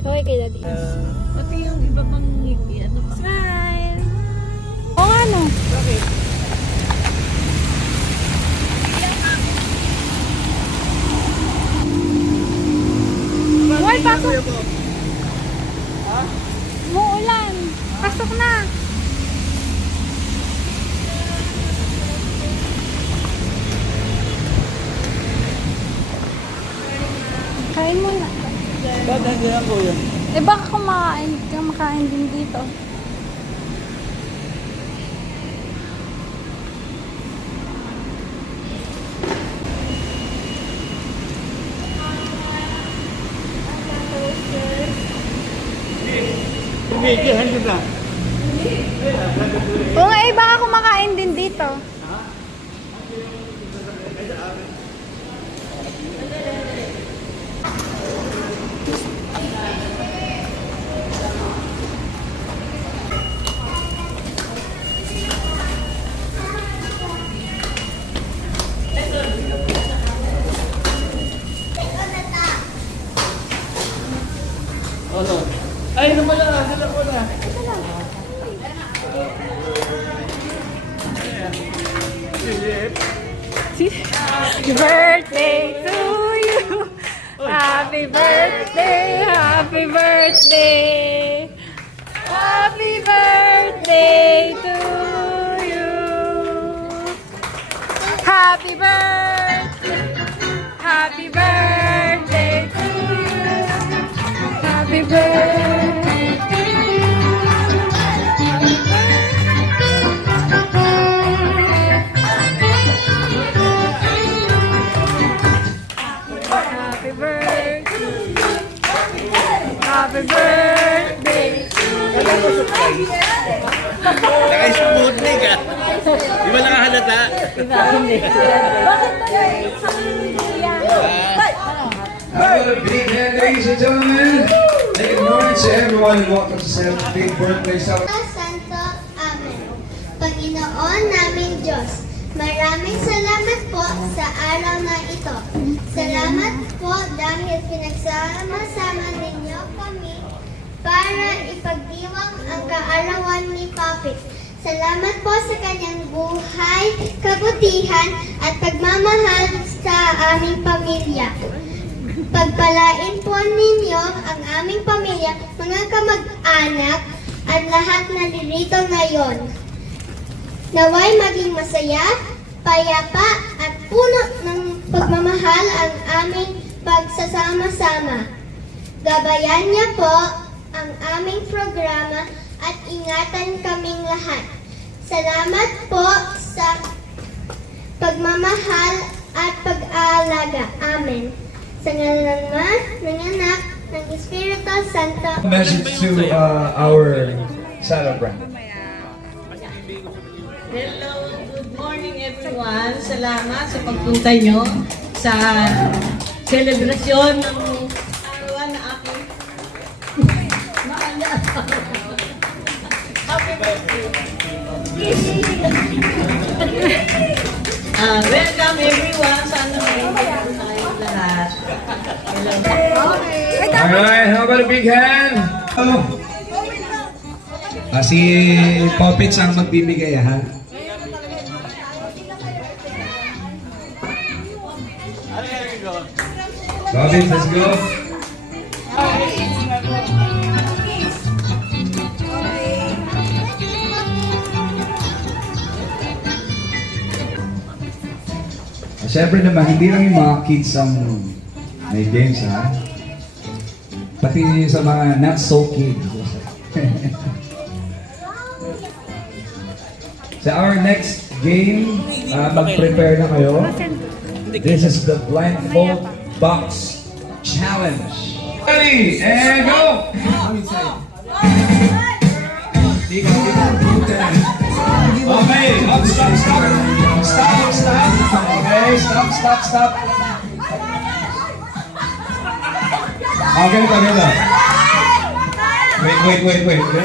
Okay kay Daddy. Pati yung iba pang ngiti, ano pa? Smile! O ano? Bakit? Hoy, pasok! Muulan! Pasok na! Kain mo na. Ba't nandiyan ako yun? Eh baka kumakain din dito. Hindi, handle na. Oo nga eh, baka kumakain din dito. Ano? Ay, ano pala? Dala ko na. Happy birthday to you. Happy birthday, happy birthday. Happy birthday to you. Happy birthday. Happy birthday to you. Happy birthday. Happy birthday. Happy birthday. Naka-smoothly ka. Di ba nakahalata? Have a big hand, ladies and gentlemen. Good morning to everyone and welcome to Santa's big birthday celebration. Santo, Amen. Panginoon naming Diyos, maraming salamat po sa araw na ito. Salamat po dahil pinagsama-sama ninyo kami para ipagdiwang ang kaarawan ni Papit. Salamat po sa kanyang buhay, kabutihan at pagmamahal sa aming pamilya. Pagpalain po ninyo ang aming pamilya, mga kamag-anak at lahat na nilito ngayon. Naway maging masaya, payapa at puno ng pagmamahal ang aming pagsasama-sama. Gabayan niya po ang aming programa at ingatan kaming lahat. Salamat po sa pagmamahal at pag-aalaga. Amen. Sa ngalan ng Ama, ng Anak, ng Espiritu Santo. Message to our celebrant. Hello, good morning everyone. Salamat sa pagpunta nyo sa selebrasyon ng arawan na aking mahal. Happy birthday. Welcome everyone. Sana may tayo lahat. Hello. Alright, how about a big hand? Oh. Si Puppets ang magbibigay, ha? Puppets, let's go. Siyempre naman, hindi lang yung mga kids ang may games, ha? Pati sa mga not so kids. Sa our next game, mag-prepare na kayo. This is the blindfold box challenge. Ready, and go! Okay, stop. Stop. Okay, stop. Ganito. Wait. Wait na.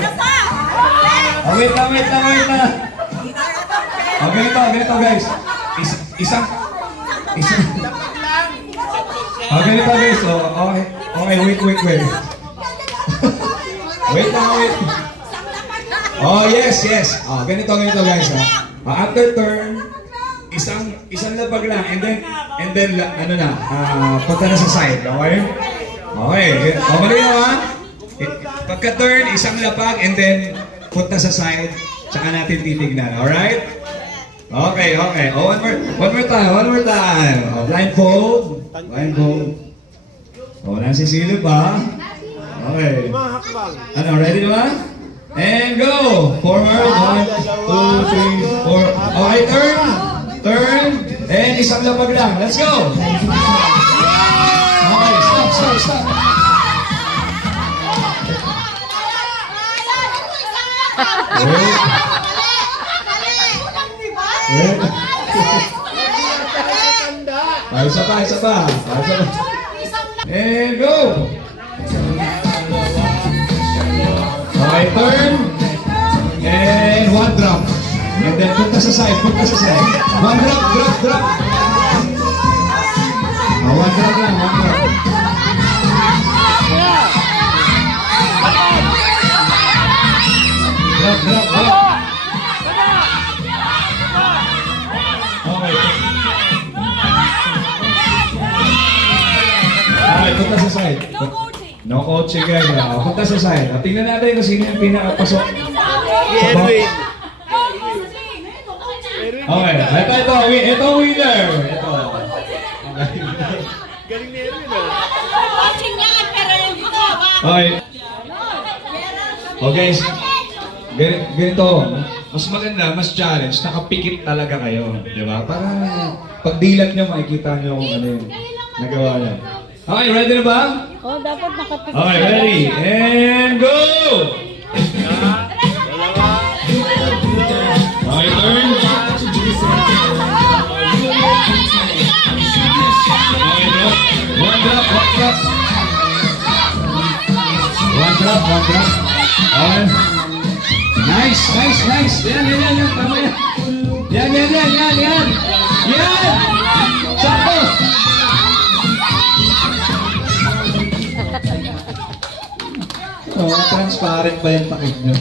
Ganito guys. Isang. Ganito guys. Okay, wait. Wait lang, wait. Oh, yes, yes. Oh, ganito guys, ha. After turn, isang lapag lang, and then ano na, punta na sa side, okay? Okay, mali na ha? Pagka-turn, isang lapag, and then punta sa side, tsaka natin titignan, alright? Okay, okay. Oh, one more time. Oh, blindfold. Oh, nasisilip pa. Okay. Ano, ready na ba? And go! Forward, 1, 2, 3, 4. Okay, turn, and isang lapag lang. Let's go! Okay, stop. Wait. Isa pa. And go! Okay, turn. And one drop. And then punta sa side. One drop. One drop lang. Drop. Okay. Okay, punta sa side. No coaching guys. Punta sa side. Tingnan natin kung sino yung pinakapasok. Edwin. Okay, ito winner. Ito. Galing ni Edwin ah. Okay. Okay. Ganito. Mas maganda, mas challenge. Nakapikit talaga kayo. Di ba? Para pagdilat nyo, makikita nyo kung ano yung nagawa nyo. Okay, ready na ba? Oh, dapat nakapit. Okay, ready. And go! Okay, turn. Okay, drop. One drop. Okay. Nice. Yan. Tama yan. Yan. Sakto. Oh, transparent ba yung takip nyo?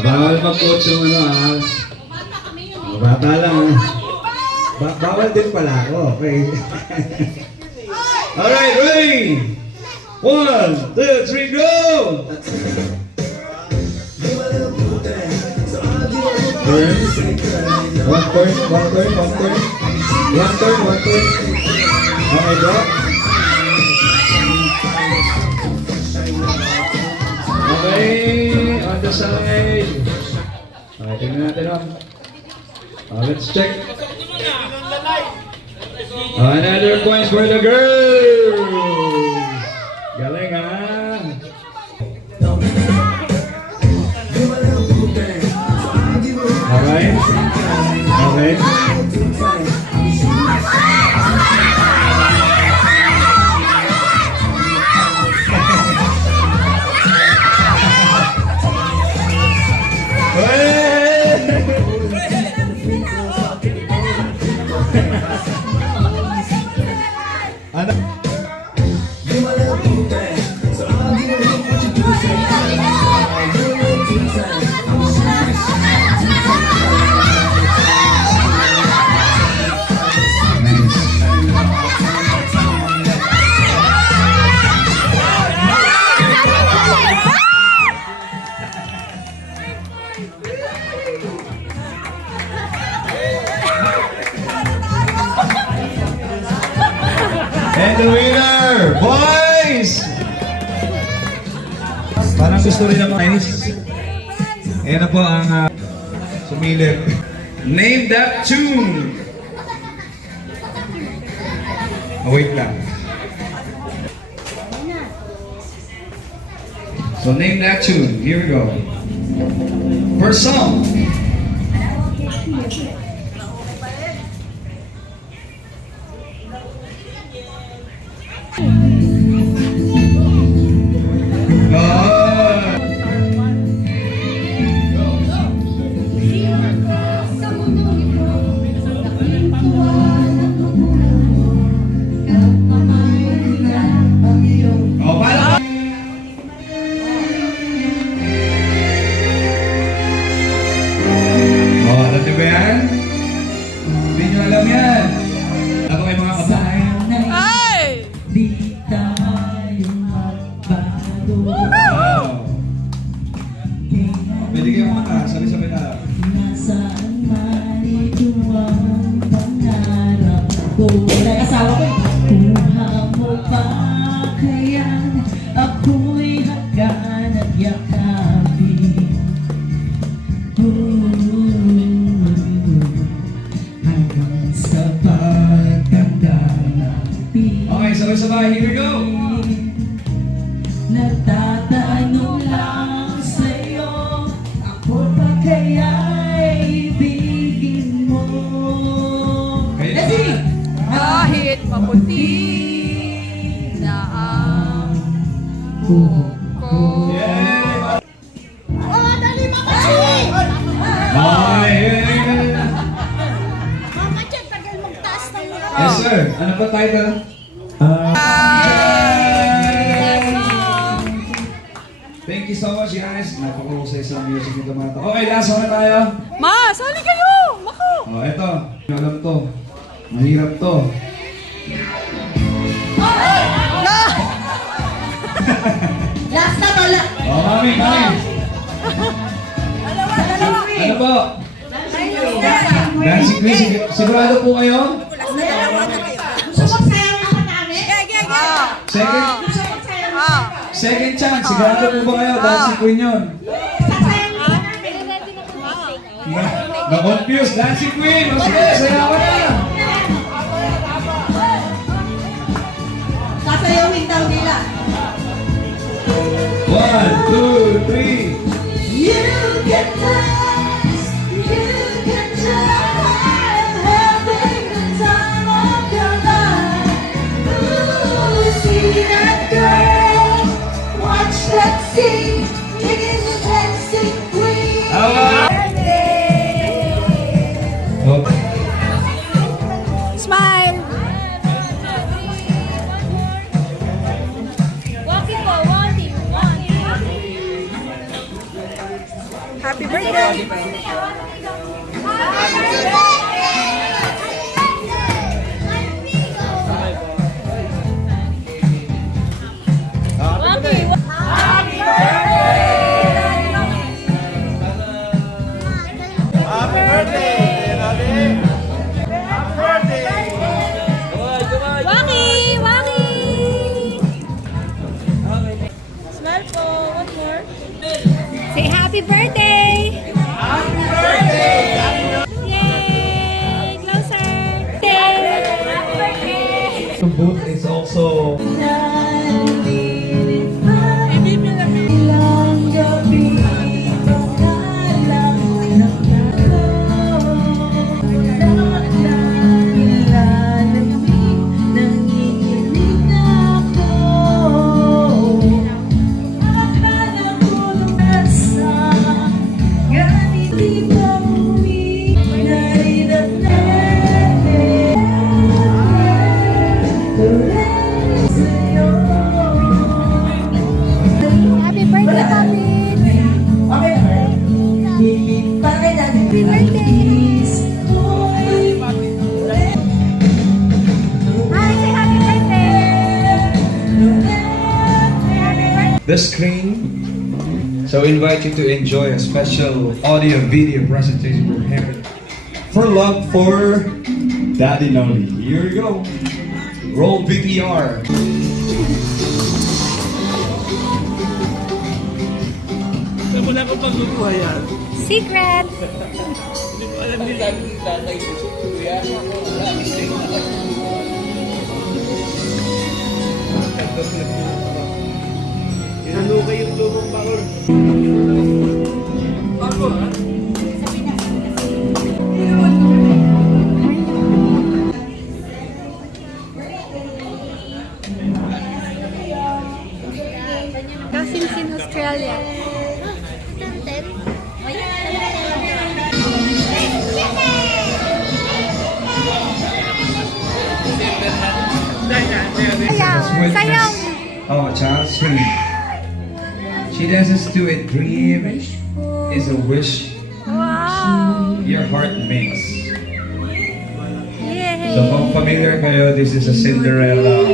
Bawal mag-coach yung ano ha. Bata lang ha. Bawal din pala ako. Okay. Alright, ready? 1, 2, 3, go! Turn. One turn. Okay, drop. Okay, on the side. Okay, tingnan natin ha. Let's check. Another points for the girls. Galing ha. Okay. Ano? And the winner, boys! Parang gusto rin naman guys. Ayan na po ang sumilip. Name that tune! Oh, wait lang. So name that tune. Here we go. First song. Okay, sabay-sabay. Here we go. Nagtatanong lang sa'yo, ako pa kaya'y ibigin mo. Let's see! Kahit maputi na ang buhok ko. Yeah. Oh, dali mapachit! Okay. Mapachit, tagal magtaas ng mga. Yes, sir. Ano pa title? Thank you so much, guys. Napaka-usay sa music nito mga to. Okay, last one na tayo. Ma, sali kayo! Mako! Oh, eto. Alam to. Mahirap to. Last na to, Oh, mami. Ano po? Dancing Queen. Sigurado po kayo? Second chance. Sigurado po ba kayo? Dancing Queen yun. Na-confused. Dancing Queen. O sige, sayawan na. Sasayawin daw nila. 1, 2, 3. You can dance, you can jive, having the time of your life. Ooh, see that girl, watch that scene, kicking the dancing queen. Okay. Smile! Happy birthday! Happy birthday, Daddy! Happy birthday! Waki! Waki! Smile po. One more. Say happy birthday! Happy birthday! Yay! Closer! Happy birthday! The booth is also... Happy birthday, Papi! Happy birthday! Hi, say happy birthday! Say happy birthday! The screen. So we invite you to enjoy a special audio video presentation prepared for love for Daddy Noli. Here we go. Roll VTR. Saan mo na ako pagkukuha yan? Secret! Hindi ko alam nila kung tatay ko. Kuya, inalukay yung lumang bakol. Ako ha? Cousins in Australia. Sayaw! Sayaw! Oh, child's scream. She dances to a dream is a wish Wow! your heart makes. Yay! So kung familiar kayo, this is a Cinderella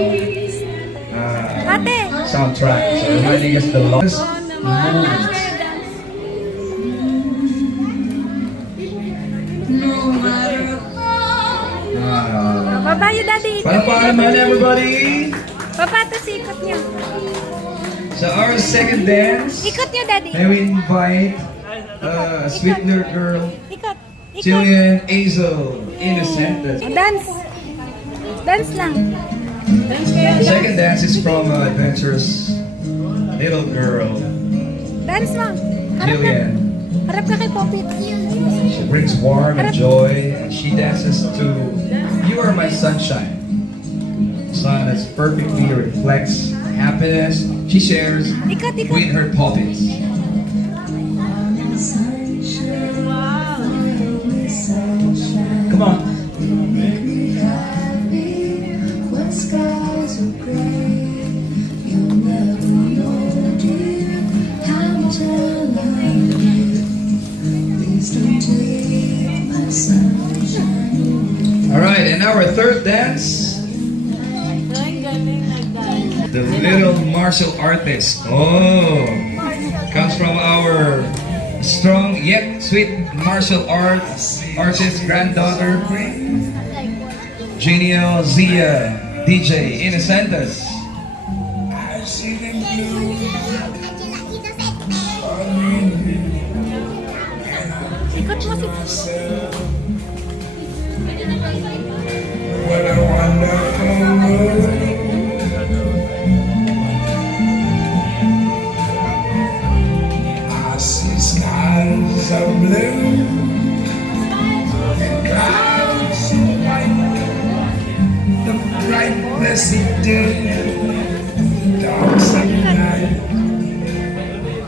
Ate! soundtrack. So reminding us the lost moments. Baba yung daddy! Para naman everybody! Baba, tapos ikot niyo. So our second dance, Ikot niyo, daddy! may we invite sweet little girl, Ikot! Ikot! Jillian Azel, innocent. Dance! Dance lang! The second dance is from Adventurous Little Girl, Dance mo. Harap ka. Jillian. Harap ka kay Popit. She brings warmth and joy, and she dances to You Are My Sunshine. A song that perfectly reflects happiness she shares Ikat, ikat. with her puppets. Come on. All right, and our third dance, the little martial artist. Oh, comes from our strong yet sweet martial arts artist granddaughter, Genial Zia DJ Innocentes. Ikot mo si... What a wonderful world. I see skies of blue and clouds of white. The bright blessed day, the dark sunny night.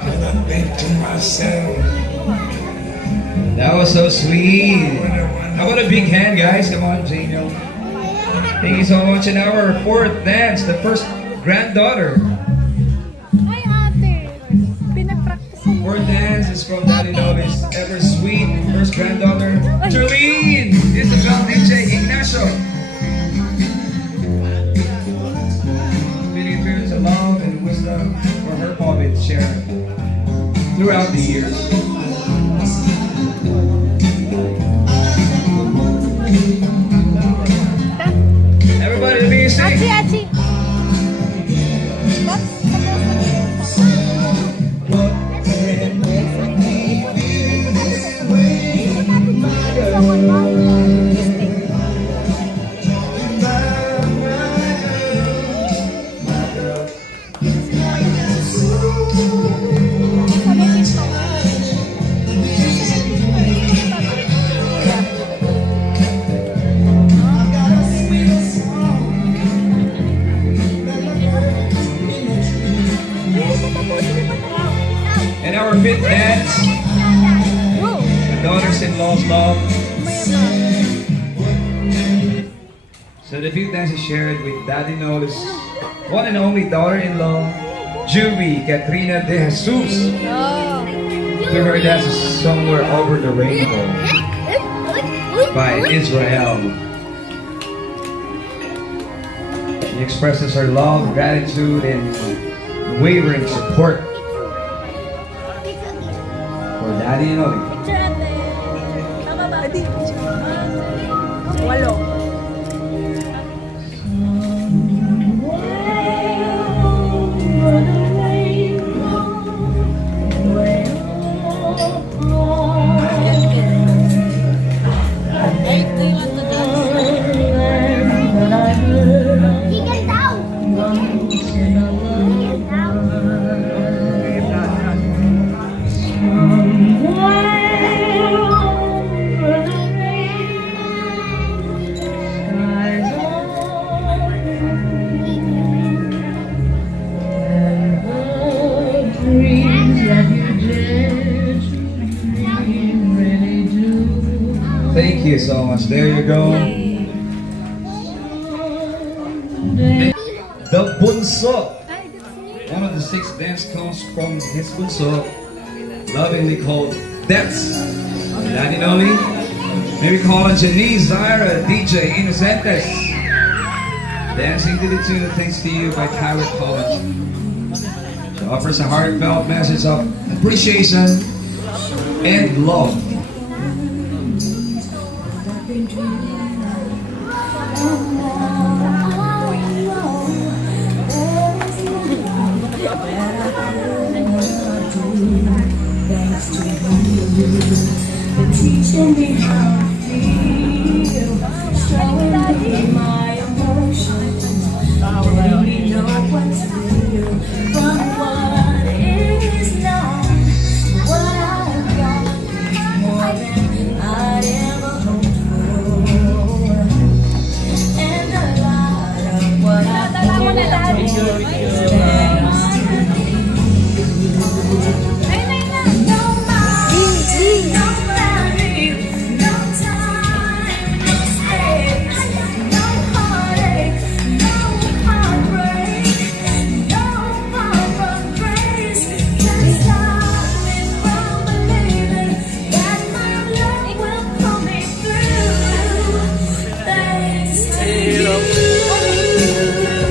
And I think to myself, That was so sweet. How about a big hand, guys? Come on, Genial. Thank you so much. And our fourth dance, the first granddaughter. Ay, ate. Pinag-practice mo. Fourth dance is from Daddy Nolly's ever sweet first granddaughter, Jolene Isabel DJ Ignacio. Feeling tribute to love and wisdom for her puppets shared throughout the years. Everybody to be Achi, sing. achi. And our fifth dance, the daughters-in-law's love. So the fifth dance is shared with Daddy Nolly's one and only daughter-in-law, Juby Katrina De Jesus. To her dance is Somewhere Over the Rainbow by Israel. She expresses her love, gratitude, and wavering support for Daddy Nolly. Tama ba? Walo. Tinggal tahu. Tinggal tahu. Thank you so much. There you go. The Bunso. One of the 6 dance comes from his Bunso, lovingly called Dance. Daddy Nolly. Maybe call on Janice Zaira, DJ Innocentes. Dancing to the tune of Thanks to You by Tyler College. She offers a heartfelt message of appreciation and love. Teaching me how to feel, showing me my emotions.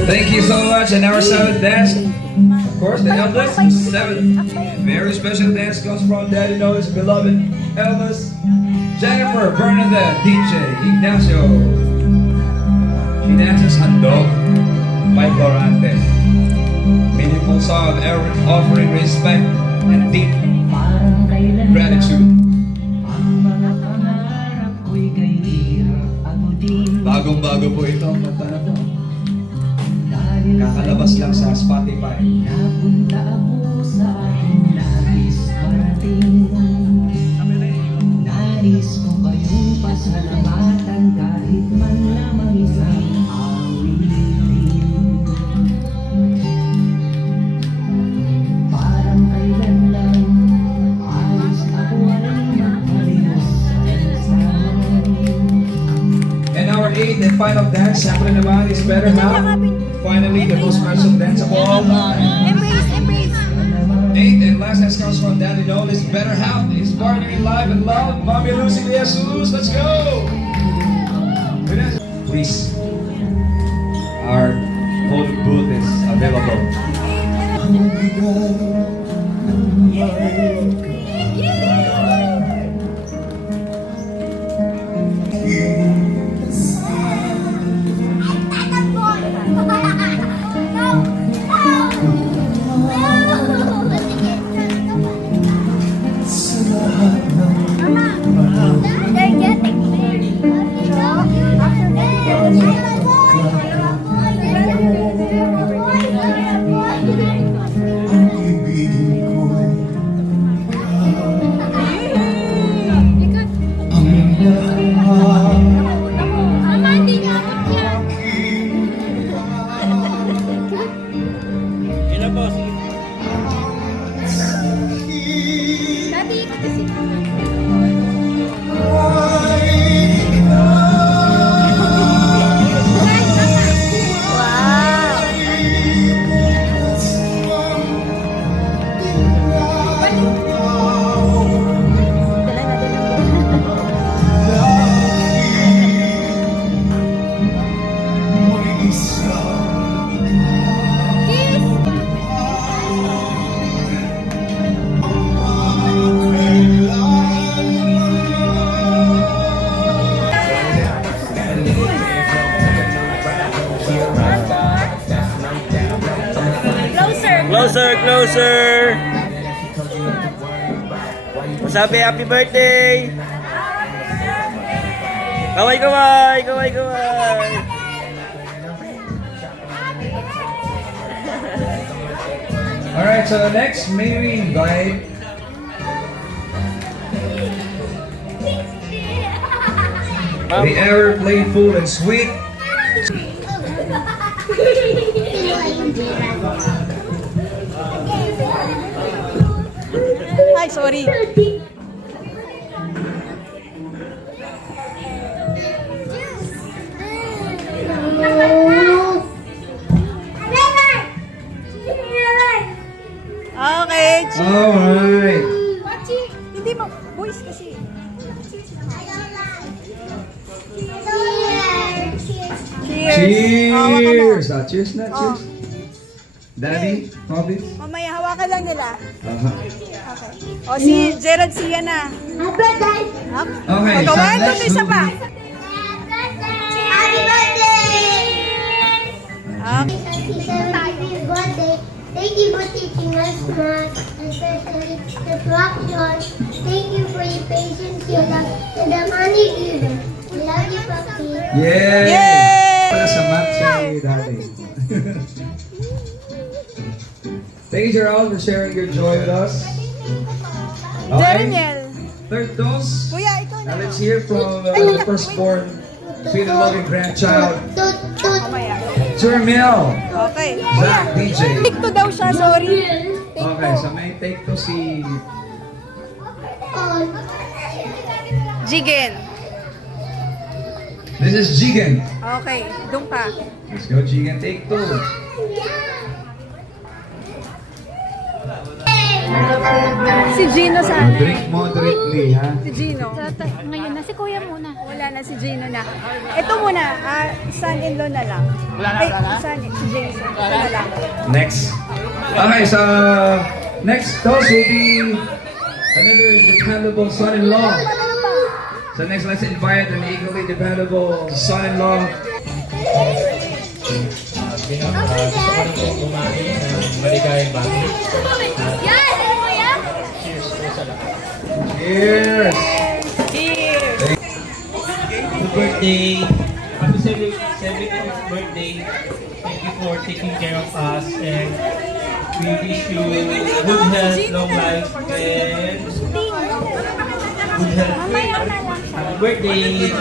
Thank you so much. And our seventh dance, of course, the eldest, seventh very special dance comes from Daddy Knows beloved eldest Jennifer Bernadette DJ Ignacio. She dances Handog by Florante. Meaningful song of offering respect and deep gratitude. Bagong-bago po ito ang kanta na to. Kakalabas lang sa Spotify. Napunta ako sa aking nais parating. Nais ko kayong pasalamatan kahit man lamang isang awitin. Parang kailan lang ayos ako ay magpalimos sa And our eighth and final dance, siyempre naman, is Better Now. Finally, the most special dance of all time. Eighth and last dance comes from Daddy Noel. It's Better Half. It's partnering live and love. Mommy Lucy de Jesus, let's go! Please, our phone booth is available. Ilan po? Closer, closer! Masabi, happy birthday! Kaway, kaway! Kaway, kaway! Alright, so next, may we invite the ever playful and sweet Ay, sorry. Okay. Alright. Hindi mo, voice kasi. Cheers. Cheers! Cheers na, cheers. Daddy, Bobby. Mamaya, hawakan lang nila. Uh-huh. Okay. O, si Gerald Sia na. Okay, So, so one, two, next three, isa pa. Happy birthday! Okay. Happy birthday. Thank you for teaching us math, especially the fraction. Thank you for your patience, your love, and the money given. We love you, Papi. Yay! Yay! Para sa math si Daddy. Thank you, Gerald, for sharing your joy with us. Daniel. Third toast. Kuya, ikaw na. Now let's hear from the firstborn, sweet and loving grandchild. Toot, toot. Mamaya. Termel. Okay. Zach, DJ. Take to daw siya, sorry. Okay, so may take to si... Jigen. This is Jigen. Okay, doon ka. Let's go, Jigen. Take two. Si Gino sana. Drink moderately, ha? Si Gino. Ngayon na si Kuya muna. Wala na si Gino na. Ito muna, son-in-law na lang. Wala na? Si Jason. Ito na lang. Next. Okay, so next toast will be another dependable son-in-law. So next, let's invite an equally dependable son-in-law. Cheers! Happy birthday. Happy 75th birthday. Thank you for taking care of us, and we wish you good health, long life, and good health. Happy birthday.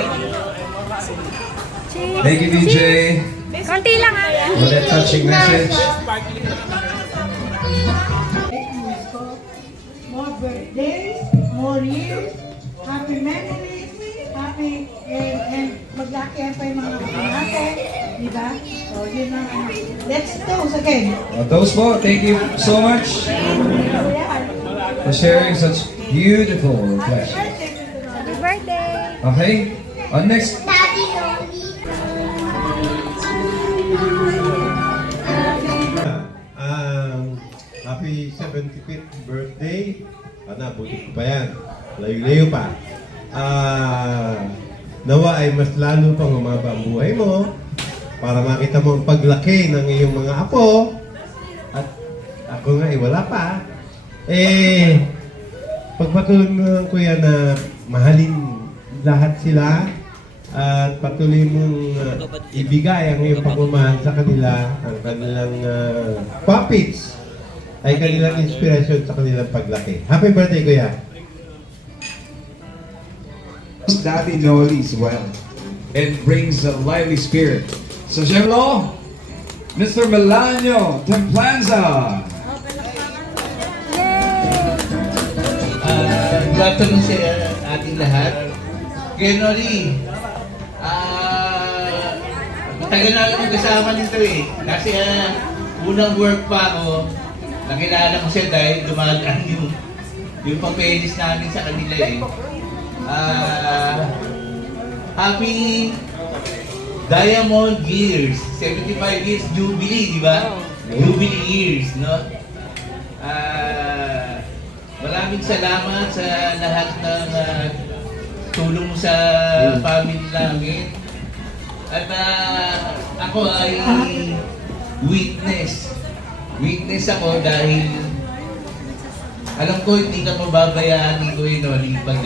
Thank you, DJ, Konti lang for that touching message. More birthdays, more years, happy memories, happy and maglaki pa yung mga kapatid natin, di ba? So yun ang let's toast again. Those po, thank you so much for sharing such beautiful reflections. Happy birthday! Okay, next. Daddy Noli. Happy 75th birthday. Buti ko pa yan. Layo-layo pa. Nawa ay mas lalo pang umaba ang buhay mo para makita mo ang paglaki ng iyong mga apo. At ako nga wala pa. Pagpatuloy ko yan na mahalin lahat sila at patuloy mong ibigay ang iyong pagmamahal sa kanila, ang kanilang puppets ay kanilang inspiration sa kanilang paglaki. Happy birthday, Kuya! Daddy Noli as well, and brings a lively spirit. So, Shemlo, Mr. Melanio Templanza. Good afternoon sa ating lahat. Kaya Noli, matagal na kami kasama nito eh. Kasi unang work pa ako, nakilala ko siya dahil dumadaan yung papeles namin sa kanila eh. Happy Diamond Years, 75 years Jubilee, di ba? Jubilee years, no? Maraming salamat sa lahat ng tulong mo sa family namin. At ako ay witness ako dahil alam ko hindi ka mababayaan ni Kuya Noli pag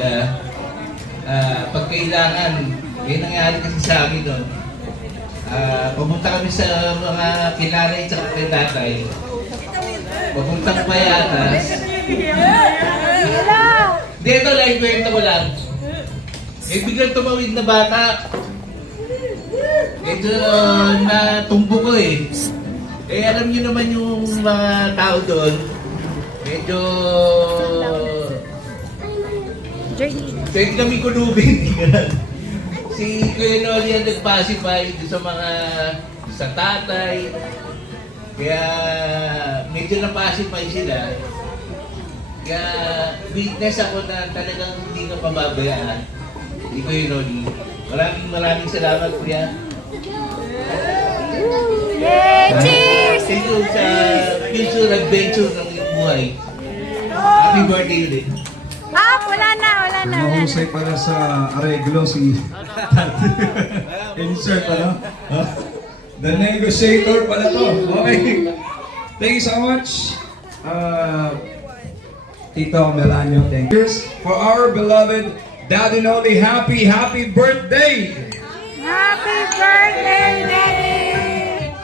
kailangan. May nangyari kasi sa amin doon. Pumunta kami sa mga kinanay at kay tatay. Pupunta ko kay atas. Hindi, ito lang, kwento ko lang. Biglang tumawid na bata. Ito natumbo ko eh. Alam niyo naman yung mga tao doon. Medyo... Pwede kami kulubin. Si Kuya Noli ang nag-pacify sa mga... sa tatay. Kaya medyo na-pacify sila. Kaya witness ako na talagang hindi ka pababayaan. Ni Kuya Noli. Maraming salamat, Kuya. Yay! Cheers! Thank you sa future adventure ng iyong buhay. Happy birthday ulit. Wala na. Mahusay pala sa areglo si insert, ano? The negotiator pala to. Okay. Thank you so much. Tito Melanio, thank you. For our beloved Daddy Noli, happy birthday! Happy birthday, Daddy!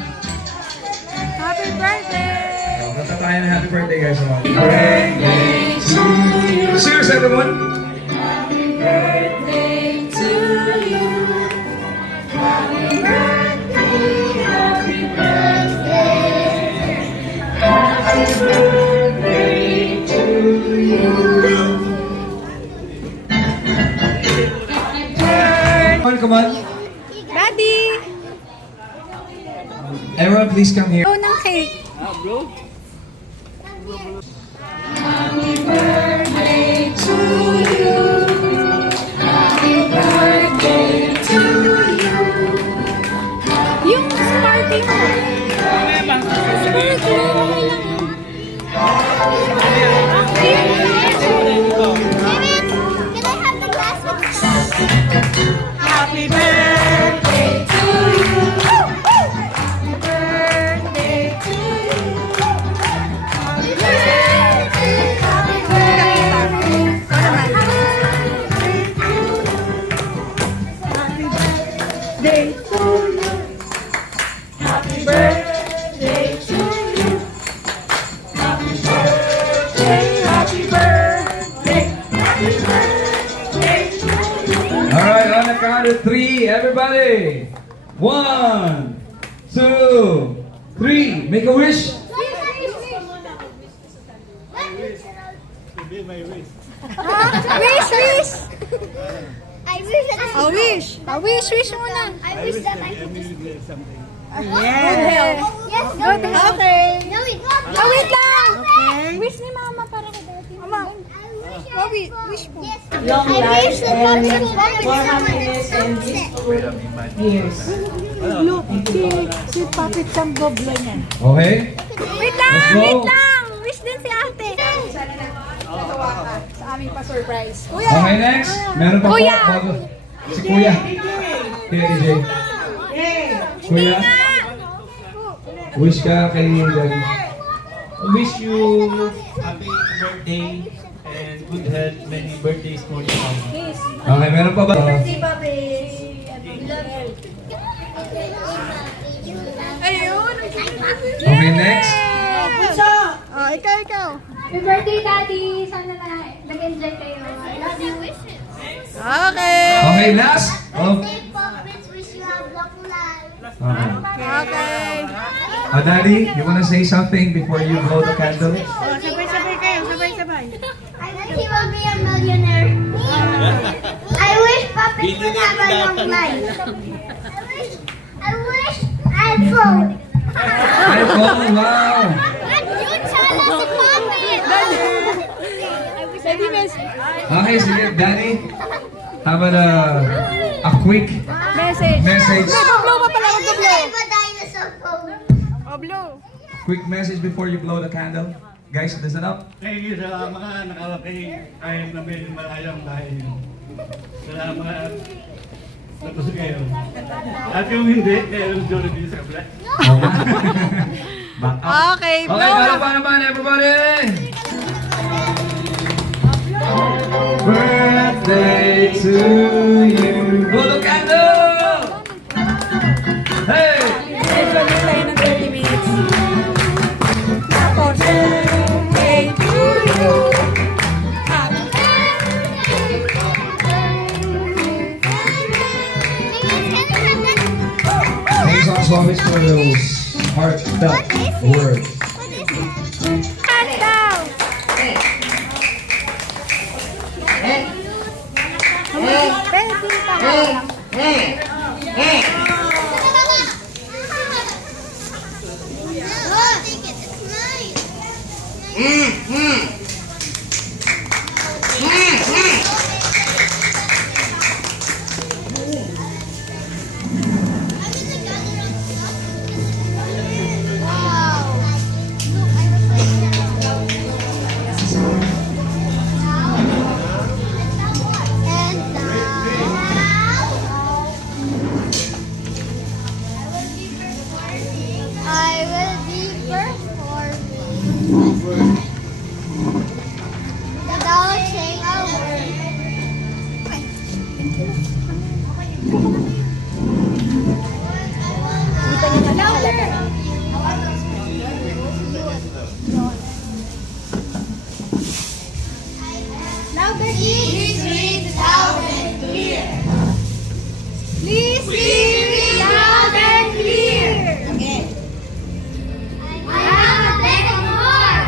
Happy birthday! Kanta tayo ng happy birthday, guys. Happy birthday to you. Cheers, everyone! Happy birthday to you. Happy birthday, happy come on. Daddy! Everyone, please come here. Oh, ng cake. Yung starting mo. Sparkle, okay lang yan. Can I have the glasses? Happy birthday to you. Happy birthday to you. Happy birthday. Happy birthday. Happy birthday to you. Happy birthday to you. Happy birthday. Happy birthday. Happy birthday to you. All right, on the count of 3, everybody. 1, 2, 3. Make a wish. Wish, wish! I wish that A wish! A wish, wish muna. I wish that I could Yes. Yes, Good health. Okay. No, wait. Oh, wait lang. Okay. Wish ni Mama para kay Daddy. Mama. Oh, wish mo. Yes. Long I life wish that and Papa more happiness and peaceful years. Look, si Papit Samboblo niyan. Okay. Wait lang, Let's go. wait lang. Wish din si ate. Sa aming pa-surprise. Kuya! Okay, next. Meron pa po. Kuya. Si Kuya. Kuya DJ. Kuya. Wish ka kay Daddy. I wish you happy birthday and good health, many birthdays more to come. Okay, meron pa ba? Ayun. Okay, next. Oh, ikaw. Happy birthday, Daddy! Sana nag-enjoy kayo. I love you. Okay. Okay, last. Oh. Birthday, Puppets. Wish you have long life. Okay. Okay. Daddy, you wanna say something before you blow the candle? Sabay-sabay kayo, sabay-sabay. I wish he will be a millionaire. I wish Puppets would have a long life. I wish iPhone. iPhone, wow. You challenge si Puppets. Daddy, miss. Okay, sige, Daddy. How about a quick Message. message? Blow pa pala. I Mag-blow. wish I have a dinosaur phone. Oh, blow. Quick message before you blow the candle. Guys, listen up. Thank you sa mga nakarating kahit na medyo malayang dahil. Salamat. Tapos kayo. At yung hindi, kayo yung Jollibee sa kabila. Back up. Okay, blow. Okay, meron pa naman, everybody! Birthday to you! Blow the candle! Hey! Medyo ulit tayo ng 30 minutes. Tapos, birthday to you. Thanks also always for those heartfelt words. Cut down. Birthday pa. Oh, take it. It's mine. I will be performing without saying a word. Hindi pa niya nakalagay. Louder, please read loud and clear. Please read loud and clear. Okay. I have a bag of more.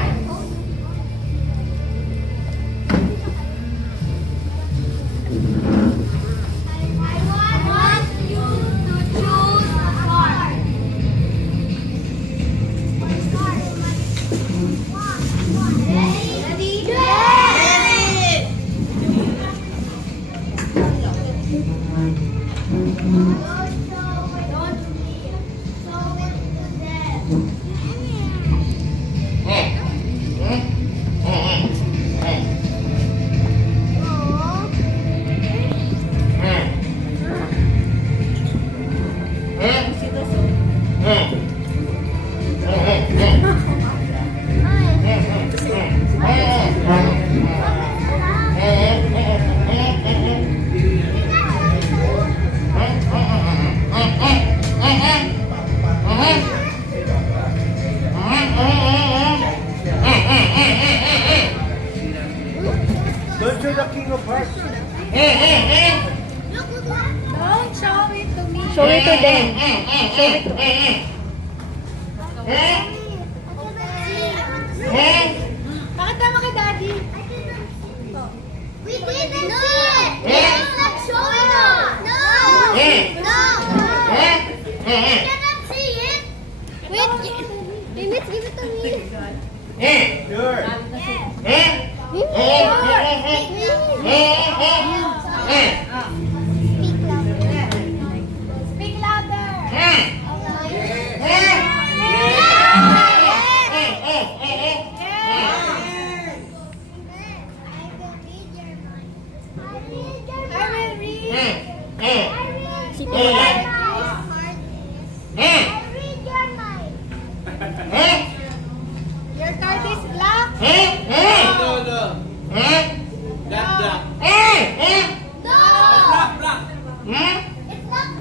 Don't show it to me. Show it to them. Show it to Bakit tama kay Daddy? We didn't see it! It's not showing us! No! No! We cannot see it! Wait, Mimits, give it to me. Sure. Speak louder. Sige mo lang. Your card is black. It's not black. It's not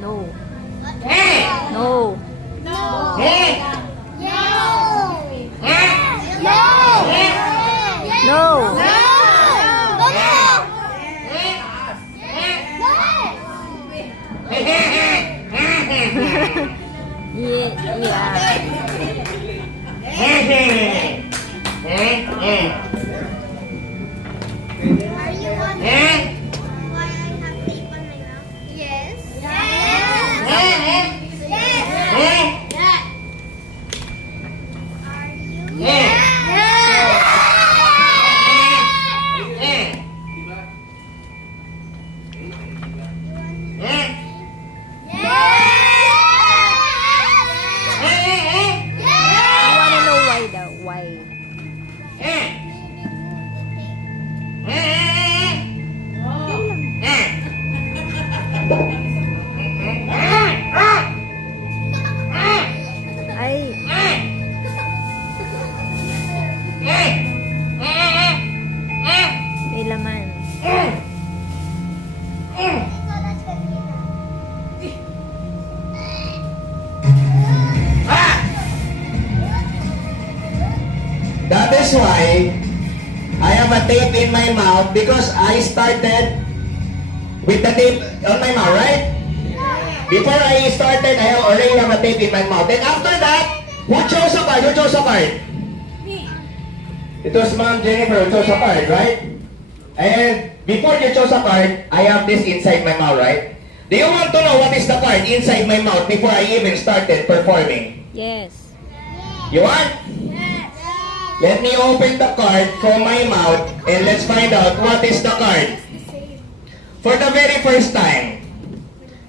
No. No. No. Are you wondering why I have tape on my mouth? Yes. Yes. Yes. Are you? Yes. I wanna know why daw. Why? Ay. May laman. That is why I have a tape in my mouth because I started with the tape on my mouth, right? Before I started, I already have a tape in my mouth. And after that, who chose a card? Who chose a card? It was Ma'am Jennifer who chose a card, right? And before you chose a card, I have this inside my mouth, right? Do you want to know what is the card inside my mouth before I even started performing? Yes. You want? Let me open the card from my mouth and let's find out what is the card. For the very first time,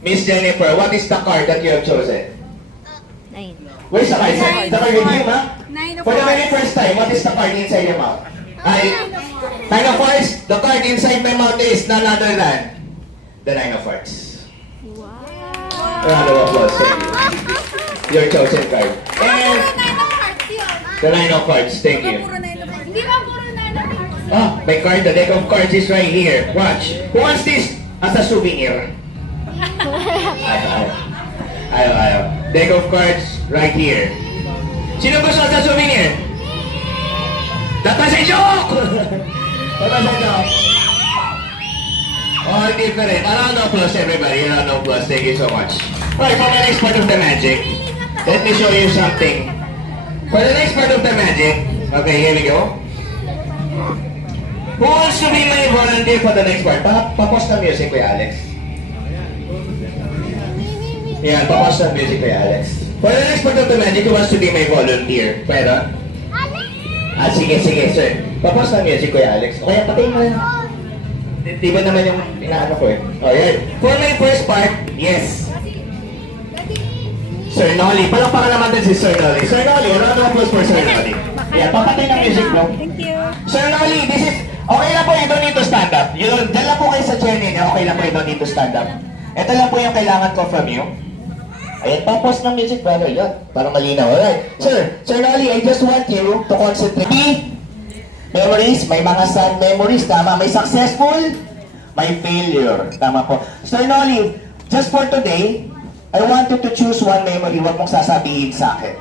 Miss Jennifer, what is the card that you have chosen? 9. Where's the card? The card with you, ma? 9 of For the very first time, what is the card inside your mouth? Nine of Hearts. The card inside my mouth is none other than the Nine of Hearts. Round of applause, thank you. Your chosen card. And the Nine of Hearts, thank you. Hindi ba puro 9 of hearts? Oh, my card, the deck of cards is right here. Watch. Who wants this as a souvenir? Ayaw. Deck of cards right here. Sino gusto sa souvenir? That was a joke! That was a joke. Oh, different. A round of applause, everybody. A round of applause. Thank you so much. Alright, for the next part of the magic, let me show you something. For the next part of the magic, okay, here we go. Who wants to be my volunteer for the next part? Papos na music, Kuya Alex. Yeah, papos na music, Kuya Alex. For the next part of the magic, who wants to be my volunteer? Pwede? Sige, sir. Papos na music, Kuya Alex. O kaya patayin mo na. Di ba naman yung inaano ko eh? O yan. For my first part, yes. Sir Nolly. Palakpakan naman din si Sir Nolly. Sir Nolly, round of applause for Sir Nolly. Yeah, papatay ng music, no? Thank you. Sir Nolly, this is... Okay lang po, you don't need to stand up. Dyan lang po kayo sa chair ninyo. Okay lang po, you don't need to stand up. Ito lang po yung kailangan ko from you. Ayan, papos ng music, brother. Yan, parang malinaw. Alright. Sir Nolly, I just want you to concentrate. Memories, may mga sad memories, tama. May successful, my failure. Tama po. Sir Noli, just for today, I want you to choose one memory. Huwag mong sasabihin sa akin.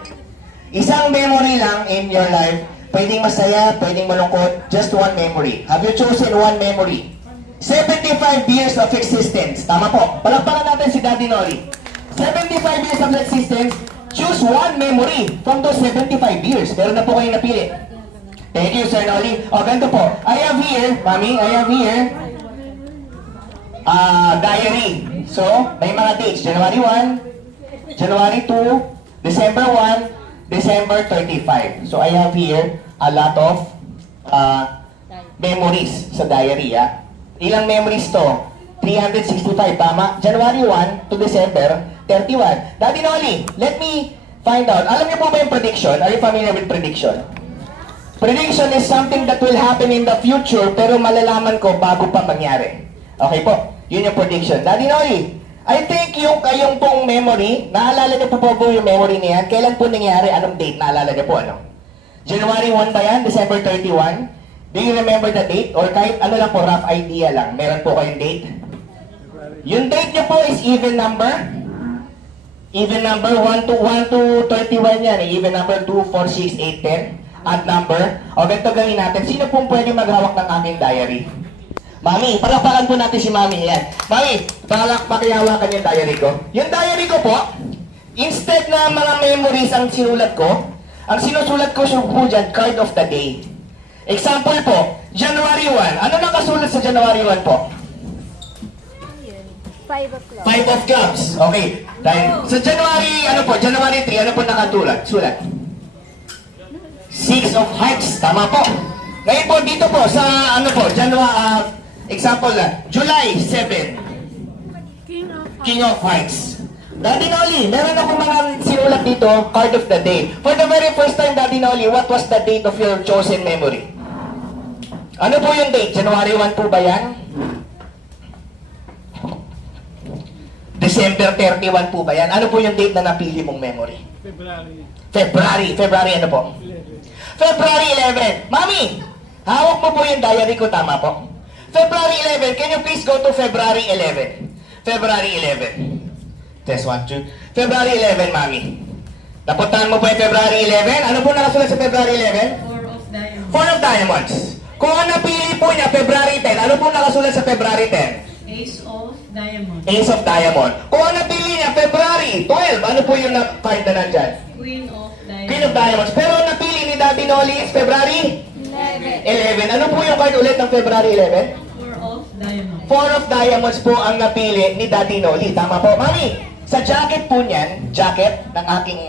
Isang memory lang in your life. Pwedeng masaya, pwedeng malungkot. Just one memory. Have you chosen one memory? 75 years of existence. Tama po. Palakpakan natin si Daddy Noli. 75 years of existence. Choose one memory from those 75 years. Meron na po kayong napili. Thank you, Sir Noli. O, ganito po. I have here, Mami, I have here, diary. So, may mga dates. January 1, January 2, December 1, December 35. So, I have here a lot of memories sa diary. Ilang memories to? 365, tama? January 1 to December 31. Daddy Noli, let me find out. Alam niyo po ba yung prediction? Are you familiar with prediction? Prediction is something that will happen in the future pero malalaman ko bago pa mangyari. Okay po? Yun yung prediction. Daddy Noli, I think yung kayong pong memory, naalala niyo po po yung memory niyan? Kailan po nangyari? Anong date? Naalala niyo po ano? January 1 ba yan? December 31? Do you remember the date? Or kahit ano lang po, rough idea lang. Meron po kayong date? Yung date niyo po is even number? Even number 1 to 31 yan. Even number 2, 4, 6, 8, 10. At number. O ganito gawin natin. Sino pong pwede maghawak ng aking diary? Mami, palakpakan po natin si Mami. Yan. Mami, pakihawakan yung diary ko. Yung diary ko po, instead na mga memories ang sinulat ko, ang sinusulat ko po dyan, card of the day. Example po, January 1. Ano nakasulat sa January 1 po? 5 o'clock. 5 of clubs. Okay. Dahil sa January, ano po, January 3, ano po nakatulat? Sulat. 6 of hearts. Tama po. Ngayon po, dito po, sa ano po, January, example na, July 7. King of Hearts. Daddy Noli, meron ako mga sinulat dito, card of the day. For the very first time, Daddy Noli, what was the date of your chosen memory? Ano po yung date? January 1 po ba yan? December 31 po ba yan? Ano po yung date na napili mong memory? February ano po? February 11. Mami, hawak mo po yung diary ko, tama po? February 11, can you please go to February 11? February 11. Test 1, 2. February 11, Mami. Napuntahan mo po yung February 11? Ano po nakasulat sa February 11? 4 of diamonds. 4 of diamonds. Kung ang napili po niya, February 10, ano po nakasulat sa February 10? Ace of diamonds. Ace of diamond. Kung ang napili niya, February 12, ano po yung card na nandyan? Queen of diamonds. Queen of diamonds. Pero ang napili ni Daddy Noli is February 11. Ano po yung card ulit ng February 11? 4 of diamonds. 4 of diamonds po ang napili ni Daddy Noli. Tama po. Mami, sa jacket po niyan, jacket ng aking...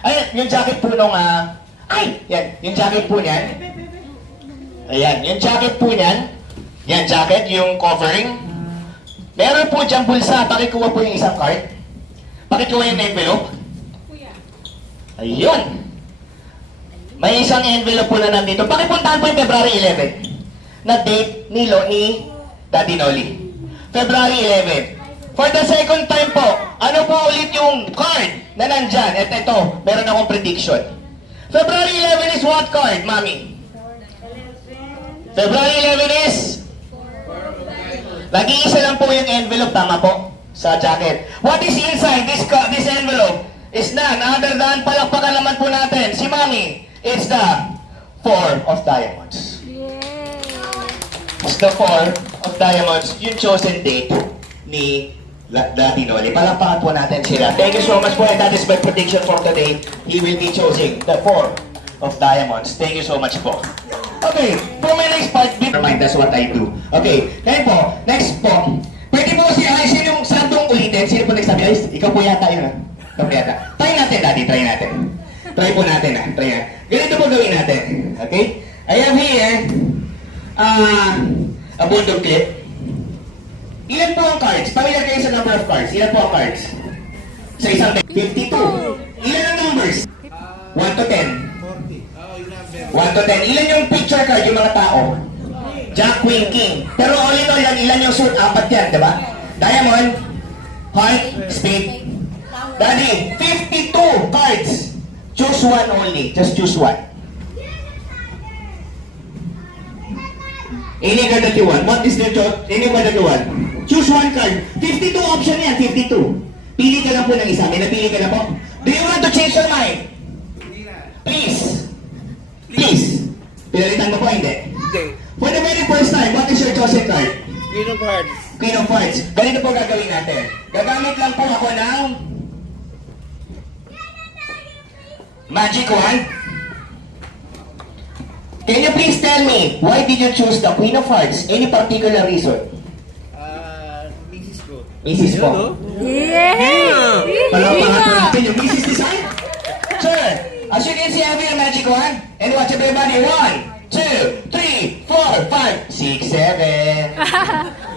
Ay, yung jacket po nung... yan, yung jacket po niyan. Ayan, yung jacket po niyan. Yan, jacket, yung covering. Meron po diyang bulsa. Pakikuha po yung isang card. Pakikuha yung envelope. Ayun. May isang envelope po na nandito. Pakipuntahan po yung February 11 na date ni Daddy Noli. February 11. For the second time po, ano po ulit yung card na nandyan? At ito, meron akong prediction. February 11 is what card, Mami? February 11 is? Nag-iisa lang po yung envelope, tama po? Sa jacket. What is inside this envelope? Is none other than, palakpakan naman po natin, si Mami. It's the 4 of diamonds. It's the 4 of diamonds, yung chosen date ni Daddy Noli. Palakpakan po natin sila. Thank you so much po, and that is my prediction for today. He will be choosing the 4 of diamonds. Thank you so much po. Okay, for my next part, remind us what I do. Okay, ngayon po, next po. Pwede po si Alice yung santong ulitin. Sino po nagsabi? Alice, ikaw po yata yun ha? Ikaw po yata. Try natin, Daddy, try natin. Try po natin ha, try natin. Ganito po gawin natin. Okay? I have here, a bundle clip. Ilan po ang cards? Pamilyar kayo sa number of cards. Ilan po ang cards? Sa isang 52. Ilan ang numbers? 1 to 10. 1 to 10. Ilan yung picture card, yung mga tao? Jack, Queen, King. Pero all in all, ilan yung suit? 4 yan, di ba? Diamond, Heart, Spade. Daddy, 52 cards. Choose one only. Just choose one. Any card that you want. What is the any card that you want? Choose one card. 52 option yan, 52. Pili ka lang po ng isa. May napili ka na po. Do you want to change your mind? Please. Please. Pinalitan mo po, hindi? For the very first time, what is your chosen card? Queen of Hearts. Queen of Hearts. Ganito po gagawin natin. Gagamit lang po ako ng magic wand. Can you please tell me, why did you choose the Queen of Hearts? Any particular reason? Mrs. ko. Mrs. po. Yay! Palapakan po natin yung Mrs. Design. Sir, as you can see, I have your magic wand. And watch everybody. 1, 2, 3, 4, 5, 6, 7.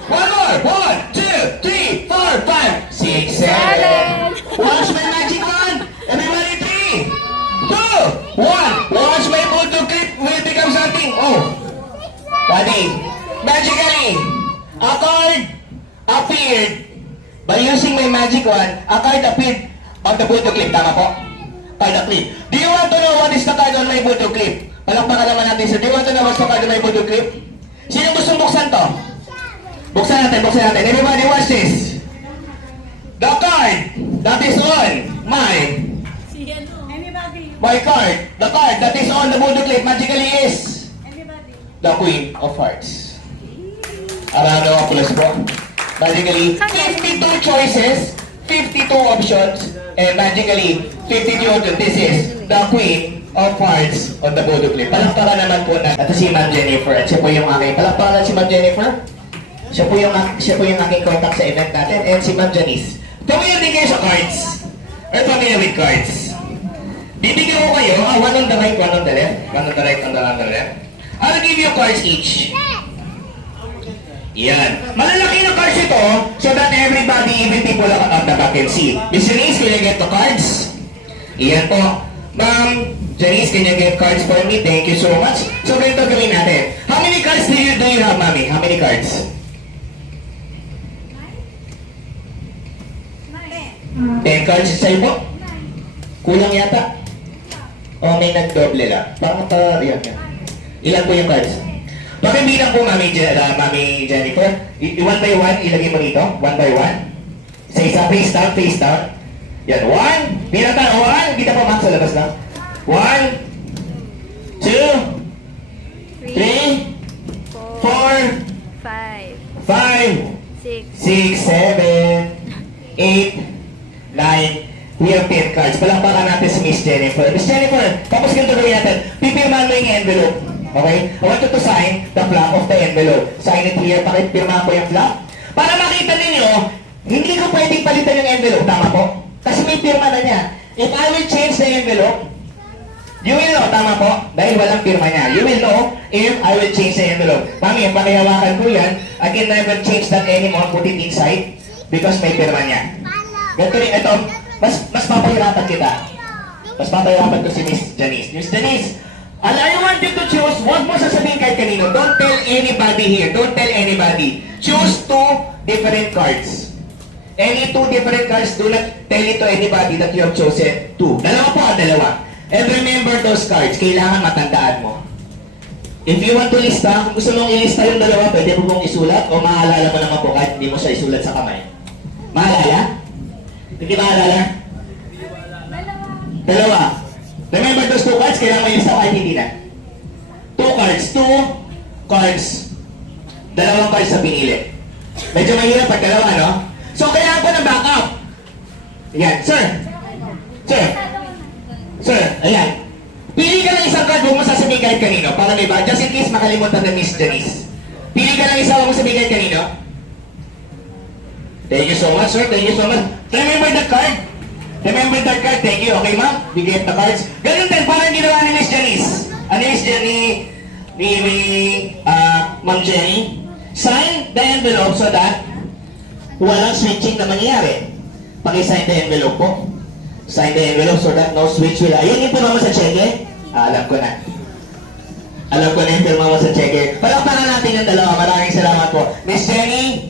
One more. 1, 2, 3, 4, 5, 6, 7. Watch my magic wand. Everybody, 3, 2, 1. Watch my photo clip will become something. Oh, buddy, magically, a card appeared. By using my magic wand, a card appeared on the photo clip. Tama po? Card appeared. Do you want to know what is the card on my photo clip? Palakpakan naman natin sir. Do you want to know what's the card on my photo clip? Sino gusto buksan to? Buksan natin, buksan natin. Everybody watch this. The card that is on my card, the card that is on the photo clip magically is the Queen of Hearts. Arano Apulas po. Magically, 52 choices, 52 options, and magically, 52 options. This is the Queen of Hearts on the photo clip. Palakpakan naman po na. Ito si Ma'am Jennifer. At siya po yung aking, palakpakan si Ma'am Jennifer. Siya po yung aking contact sa event natin. And si Ma'am Janice. Familiar din kayo sa cards. Or familiar with cards. Bibigyan ko kayo, one on the right, one on the left. One on the right, one on the left. I'll give you cards each. Yan. Malalaki na cards ito so that everybody, even people at the back can see. Miss Janice, can you get the cards? Iyan po. Ma'am Janice, can you get cards for me? Thank you so much. So, ganito gawin natin. How many cards do you have, Mami? How many cards? 10 cards sa'yo po? Kulang yata? O may nagdoble lang? Parang yan. Ilan po yung cards? Pakibilang po, Mami Jennifer. One by one, ilagay mo dito. One by one. Sa isa, face down, face down. Yan, 1. Bilang tayo, 1. Kita po, ma'am, sa labas lang. 1, 2, 3, 4, 5, 6, 7, 8, 9. We have 10 cards. Palakpakan natin si Miss Jennifer. Miss Jennifer, tapos ganito gawin natin. Pipirmahan mo yung envelope. Okay? I want you to sign the flap of the envelope. Sign it here. Pakipirmahan ko yung flap. Para makita ninyo, hindi ko pwedeng palitan yung envelope. Tama po? Kasi may pirma na niya. If I will change the envelope, you will know. Tama po? Dahil walang pirma niya. You will know if I will change the envelope. Mami, pakihawakan ko yan. I can never change that anymore. Put it inside because may pirma niya. Ganito rin. Ito. Mas papahirapan kita. Mas papahirapan ko si Miss Janice. Miss Janice, I want you to choose. Huwag mo sasabihin kahit kanino. Don't tell anybody here. Don't tell anybody. Choose 2 different cards. Any 2 different cards. Do not tell it to anybody that you have chosen 2. Dalawa po, dalawa. And remember those cards. Kailangan matandaan mo. If you want to lista, kung gusto mong ilista yung dalawa, pwede mo mong isulat o maalala mo naman po kahit hindi mo siya isulat sa kamay. Maalala? Hindi maalala? Dalawa. Remember those 2 cards, kailangan mo yung isa kahit hindi na. 2 cards. 2 cards. Dalawang cards na pinili. Medyo mahirap pag dalawa, no? So, kailangan ko ng backup. Ayan, sir. Sir. Sir, ayan. Pili ka lang isang card, huwag mo sasabihin kahit kanino. Para may ba? Just in case makalimutan ng Miss Janice. Pili ka lang isa, huwag mo sabihin kahit kanino. Thank you so much, sir. Thank you so much. Remember the card? Remember that card? Thank you. Okay, ma'am? We get the cards. Ganun din, parang ginawa ni Miss Janice. Ano Miss Jenny? Ma'am Jenny? Sign the envelope so that walang switching na mangyayari. Paki-sign the envelope po. Sign the envelope so that no switch will... Ayun yung pirma mo sa cheque? Alam ko na. Alam ko na yung pirma mo sa cheque. Palakpakan natin yung dalawa. Maraming salamat po. Miss Jenny?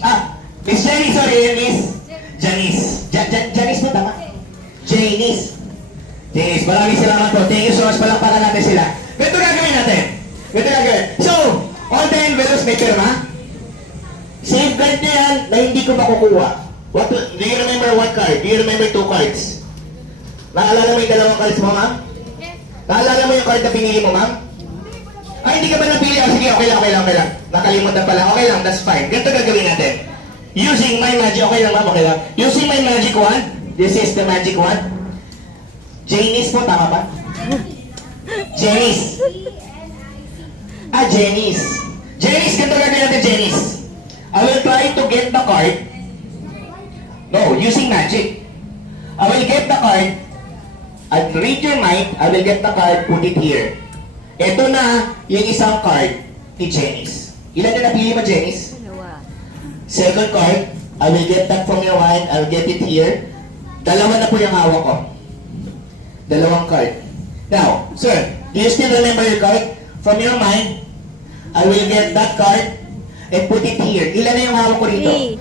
Miss Jenny, sorry. Miss Janice. Janice po, tama? Janice. Janice, maraming salamat po. Thank you so much. Palakpakan natin sila. Ito gagawin natin. So, all the envelopes may pirma? Safeguard na yan na hindi ko makukuha. Do you remember one card? Do you remember two cards? Naalala mo yung dalawang cards mo, ma'am? Naalala mo yung card na pinili mo, ma'am? Ay, hindi ka ba napili? Oh, sige, okay lang. Nakalimutan pala. Okay lang, that's fine. Ganito gagawin natin. Using my magic, okay lang, ma'am, okay lang. Using my magic wand, this is the magic wand. Janice po, tama ba? Janice. Janice. Janice, ganito gagawin natin, Janice. I will try to get the card. No, using magic. I will get the card. I'll read your mind. I will get the card, put it here. Ito na yung isang card ni Janice. Ilan na napili mo, Janice? Second card. I will get that from your mind. I will get it here. Dalawa na po yung hawak ko. Dalawang card. Now, sir, do you still remember your card? From your mind, I will get that card and put it here. Ilan na yung hawak ko rito? 1.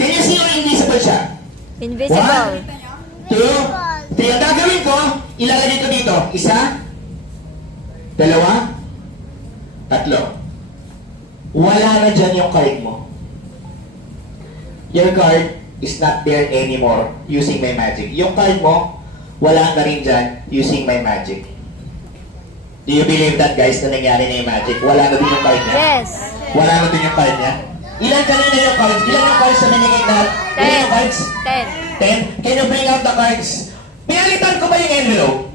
Can you see how invisible siya? Invisible. 1, 2, 3. Ang gagawin ko, ilalagay ko dito. 1, 2, 3. Wala na dyan yung card mo. Your card is not there anymore using my magic. Yung card mo, wala na rin dyan using my magic. Do you believe that, guys, na nangyari na yung magic? Wala na din yung card niya? Yes. Wala na din yung card niya? Ilan kanina yung cards? Ilan yung cards na binigay na? Ilan yung cards? 10. Can you bring out the cards? Pinalitan ko ba yung envelope?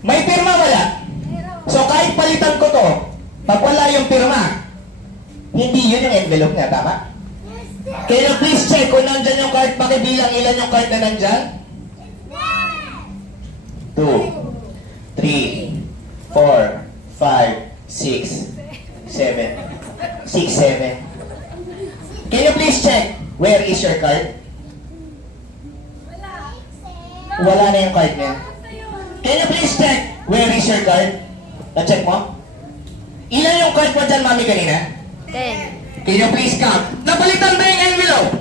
May pirma wala? So kahit palitan ko to, pag wala yung pirma, hindi yun yung envelope niya, tama? Can you please check kung nandyan yung card, pakibilang ilan yung card na nandyan? 2, 3, 4, 5, 6, 7. 6, 7. Can you please check where is your card? Wala na yung card niya. Can you please check where is your card? Na-check mo? Ilan yung card mo dyan, mami, kanina? 10. Can you please count? Napalitan ba yung envelope?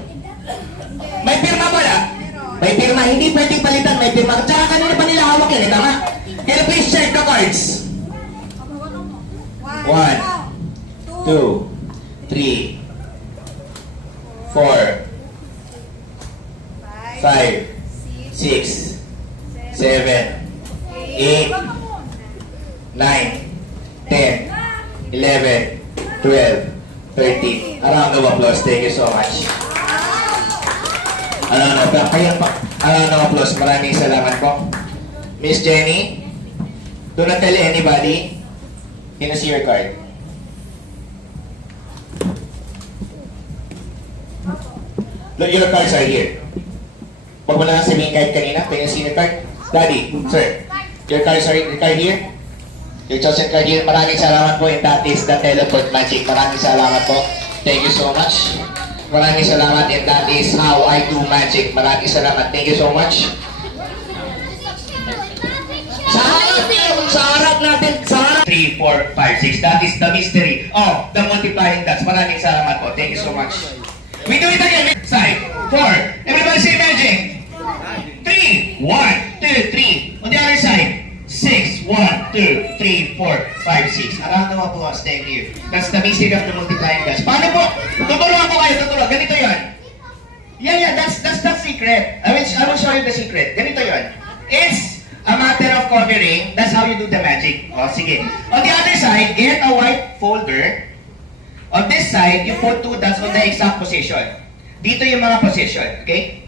May pirma wala? May pirma, hindi pwedeng palitan, may pirma. Tsaka kanina pa nila hawak yan, tama? Can you please check the cards? 1, 2, 3, 4, 5, 6, 7, 8, 9, 10, 11, 12, 13, a round of applause. Thank you so much. A round of applause. Maraming salamat po. Miss Jenny, do not tell anybody. Can you see your card? Look, your cards are here. Huwag mo na sabihin kahit kanina, can you see your card? Daddy, sir, your cards are here? Your chosen card here. Maraming salamat po, and that is the teleport magic. Maraming salamat po. Thank you so much. Maraming salamat, and that is how I do magic. Maraming salamat. Thank you so much. Sa harap natin, sa harap. 3, 4, 5, 6. That is the mystery of the multiplying dots. Maraming salamat po. Thank you so much. We do it again. Side. 4. Everybody say magic. 3. 1, 2, 3. On the other side. 6. 1, 2, 3, 4, 5, 6. A round of applause. Thank you. That's the mystery of the multiplying dots. Paano po? Tuturuan ko kayo. Tuturuan. Ganito yun. Yeah. That's the secret. I will show you the secret. Ganito yun. It's a matter of covering. That's how you do the magic. O, sige. On the other side, get a white folder. On this side, you put 2 dots on the exact position. Dito yung mga position, okay?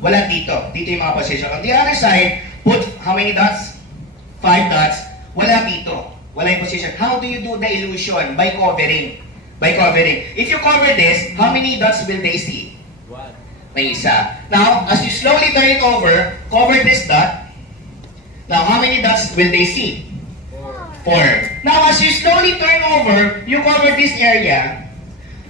Wala dito. Dito yung mga position. On the other side, put how many dots? 5 dots. Wala dito. Wala yung position. How do you do the illusion? By covering. By covering. If you cover this, how many dots will they see? 1. May isa. Now, as you slowly turn it over, cover this dot. Now, how many dots will they see? 4. Now, as you slowly turn over, you cover this area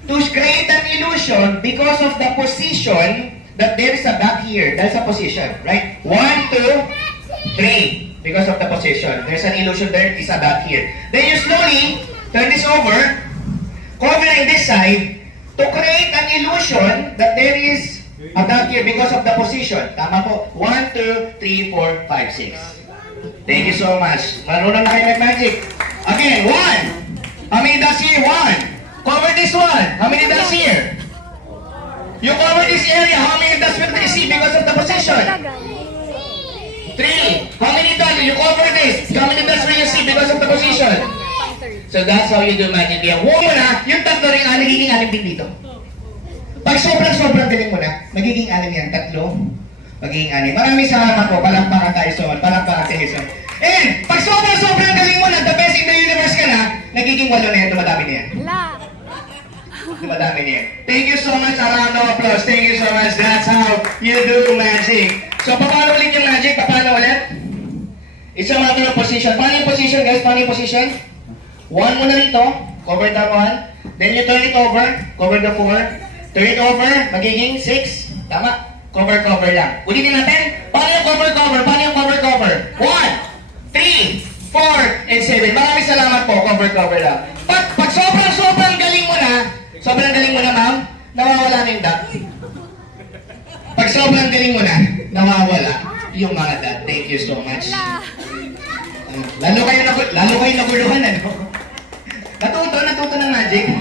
to create an illusion because of the position that there is a dot here. That's a position, right? 1, 2, 3. Because of the position. There's an illusion there is a dot here. Then you slowly turn this over, covering this side, to create an illusion that there is a dot here because of the position. Tama po? 1, 2, 3, 4, 5, 6. Thank you so much. Marunong na kayo mag-magic. Again, 1, How many dots here? 1. Cover this one. How many dots here? You cover this area. How many dots will they see because of the position? 3. How many dots? You cover this. How many dots will you see because of the position? So that's how you do magic. Yung muna, yung tatlo rin nagiging 6 din dito. Pag sobrang galing mo na, magiging 6 yan. 3, magiging 6. Maraming salamat po. Palakpakan tayo so much. Palakpakan tayo so much. And pag sobrang galing mo na, the best in the universe ka na, nagiging 8 na yan. Dumadami na yan. Dumadami na yan. Thank you so much. A round of applause. Thank you so much. That's how you do magic. So, paano ulit yung magic? Paano ulit? It's a matter of position. Paano yung position, guys? Paano yung position? 1 muna rito. Cover that 1. Then you turn it over. Cover the 4. Turn it over. Magiging 6. Tama. Cover lang. Ulitin natin. Paano yung cover? Paano yung cover? 1, 3, 4, and 7. Maraming salamat po. Cover lang. Pag sobrang galing mo na, ma'am, nawawala na yung dot. Pag sobrang galing mo na, nawawala yung mga dot. Thank you so much. Lalo kayo naguluhan, ano? Natuto ng magic.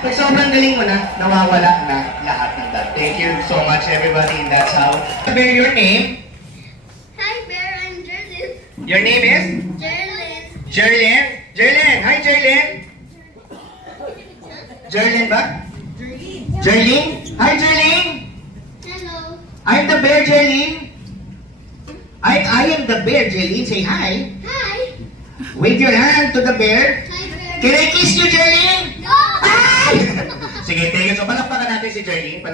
Pag sobrang galing mo na, nawawala na lahat ng dot. Thank you so much, everybody. That's how. Bear, your name? Hi, Bear. I'm Jerlyn. Your name is? Jerlyn. Jerlyn. Hi, Jerlyn. Jerlyn ba? Jerlyn? Hi, Jerlyn. Hello. I'm the bear, Jerlyn. I am the bear, Jerlyn. Say hi. Hi. Wave your hand to the bear. Hi, Bear. Can I kiss you, Jerlyn? No. Hi! Sige, thank you. So, palakpakan natin si Jerlyn.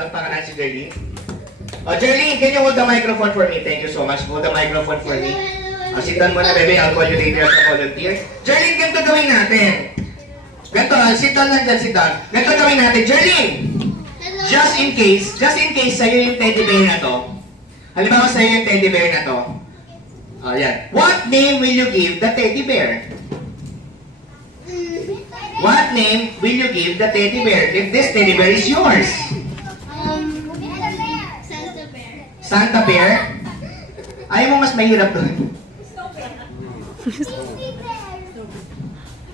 Oh, Jerlyn, can you hold the microphone for me? Thank you so much. Hold the microphone for me. Sit down muna, baby. I'll call you later as a volunteer. Jerlyn, ganito gawin natin. Ganito, sit down lang dyan, sit down. Ganito gawin natin. Jerlyn! Hello. Just in case sa'yo yung teddy bear na to. Halimbawa sa'yo yung teddy bear na to. Oh, yan. What name will you give the teddy bear? What name will you give the teddy bear if this teddy bear is yours? Santa Bear. Santa Bear? Ayaw mo mas mahirap doon.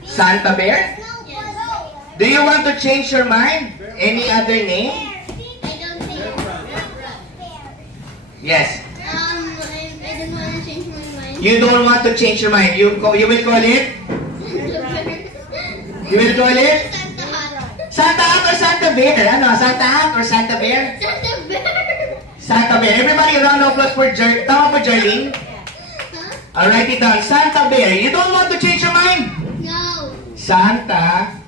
Santa Bear? Do you want to change your mind? Any other name? I don't think. Yes. I don't want to change my mind. You don't want to change your mind. You will call it? You will call it? Santa Hat. Santa Hat or Santa Bear? Ano? Santa Hat or Santa Bear? Santa Bear. Santa Bear. Everybody, a round of applause for Tama po, Jarlene? Huh? I'll write it down. Santa Bear. You don't want to change your mind? No. Santa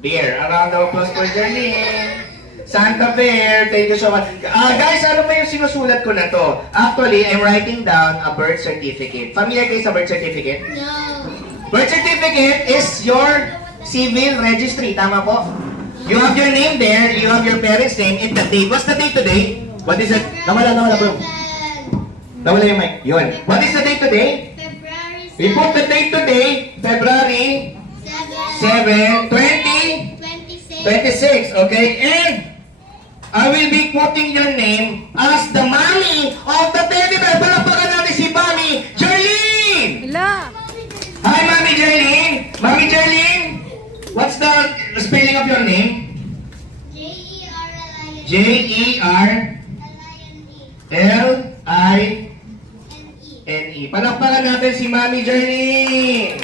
Bear. A round of applause for Jarlene. Santa Bear. Thank you so much. Guys, ano ba yung sinusulat ko na to? Actually, I'm writing down a birth certificate. Familiar kayo sa birth certificate? No. Birth certificate is your civil registry. Tama po? You have your name there, you have your parents' name, and the date. What's the date today? What is it? Nawala bro. Nawala yung mic. Yun. What is the date today? February We put the date today, February 7, 26. Okay? And I will be putting your name as the mommy of the teddy bear. Palakpakan natin si Mommy Jarlene! Hi, Mommy Jarlene! Mommy Jarlene! What's the spelling of your name? Jerlyn. J-E-R-L-I-N-E. Palakpakan natin si Mommy Jarlene!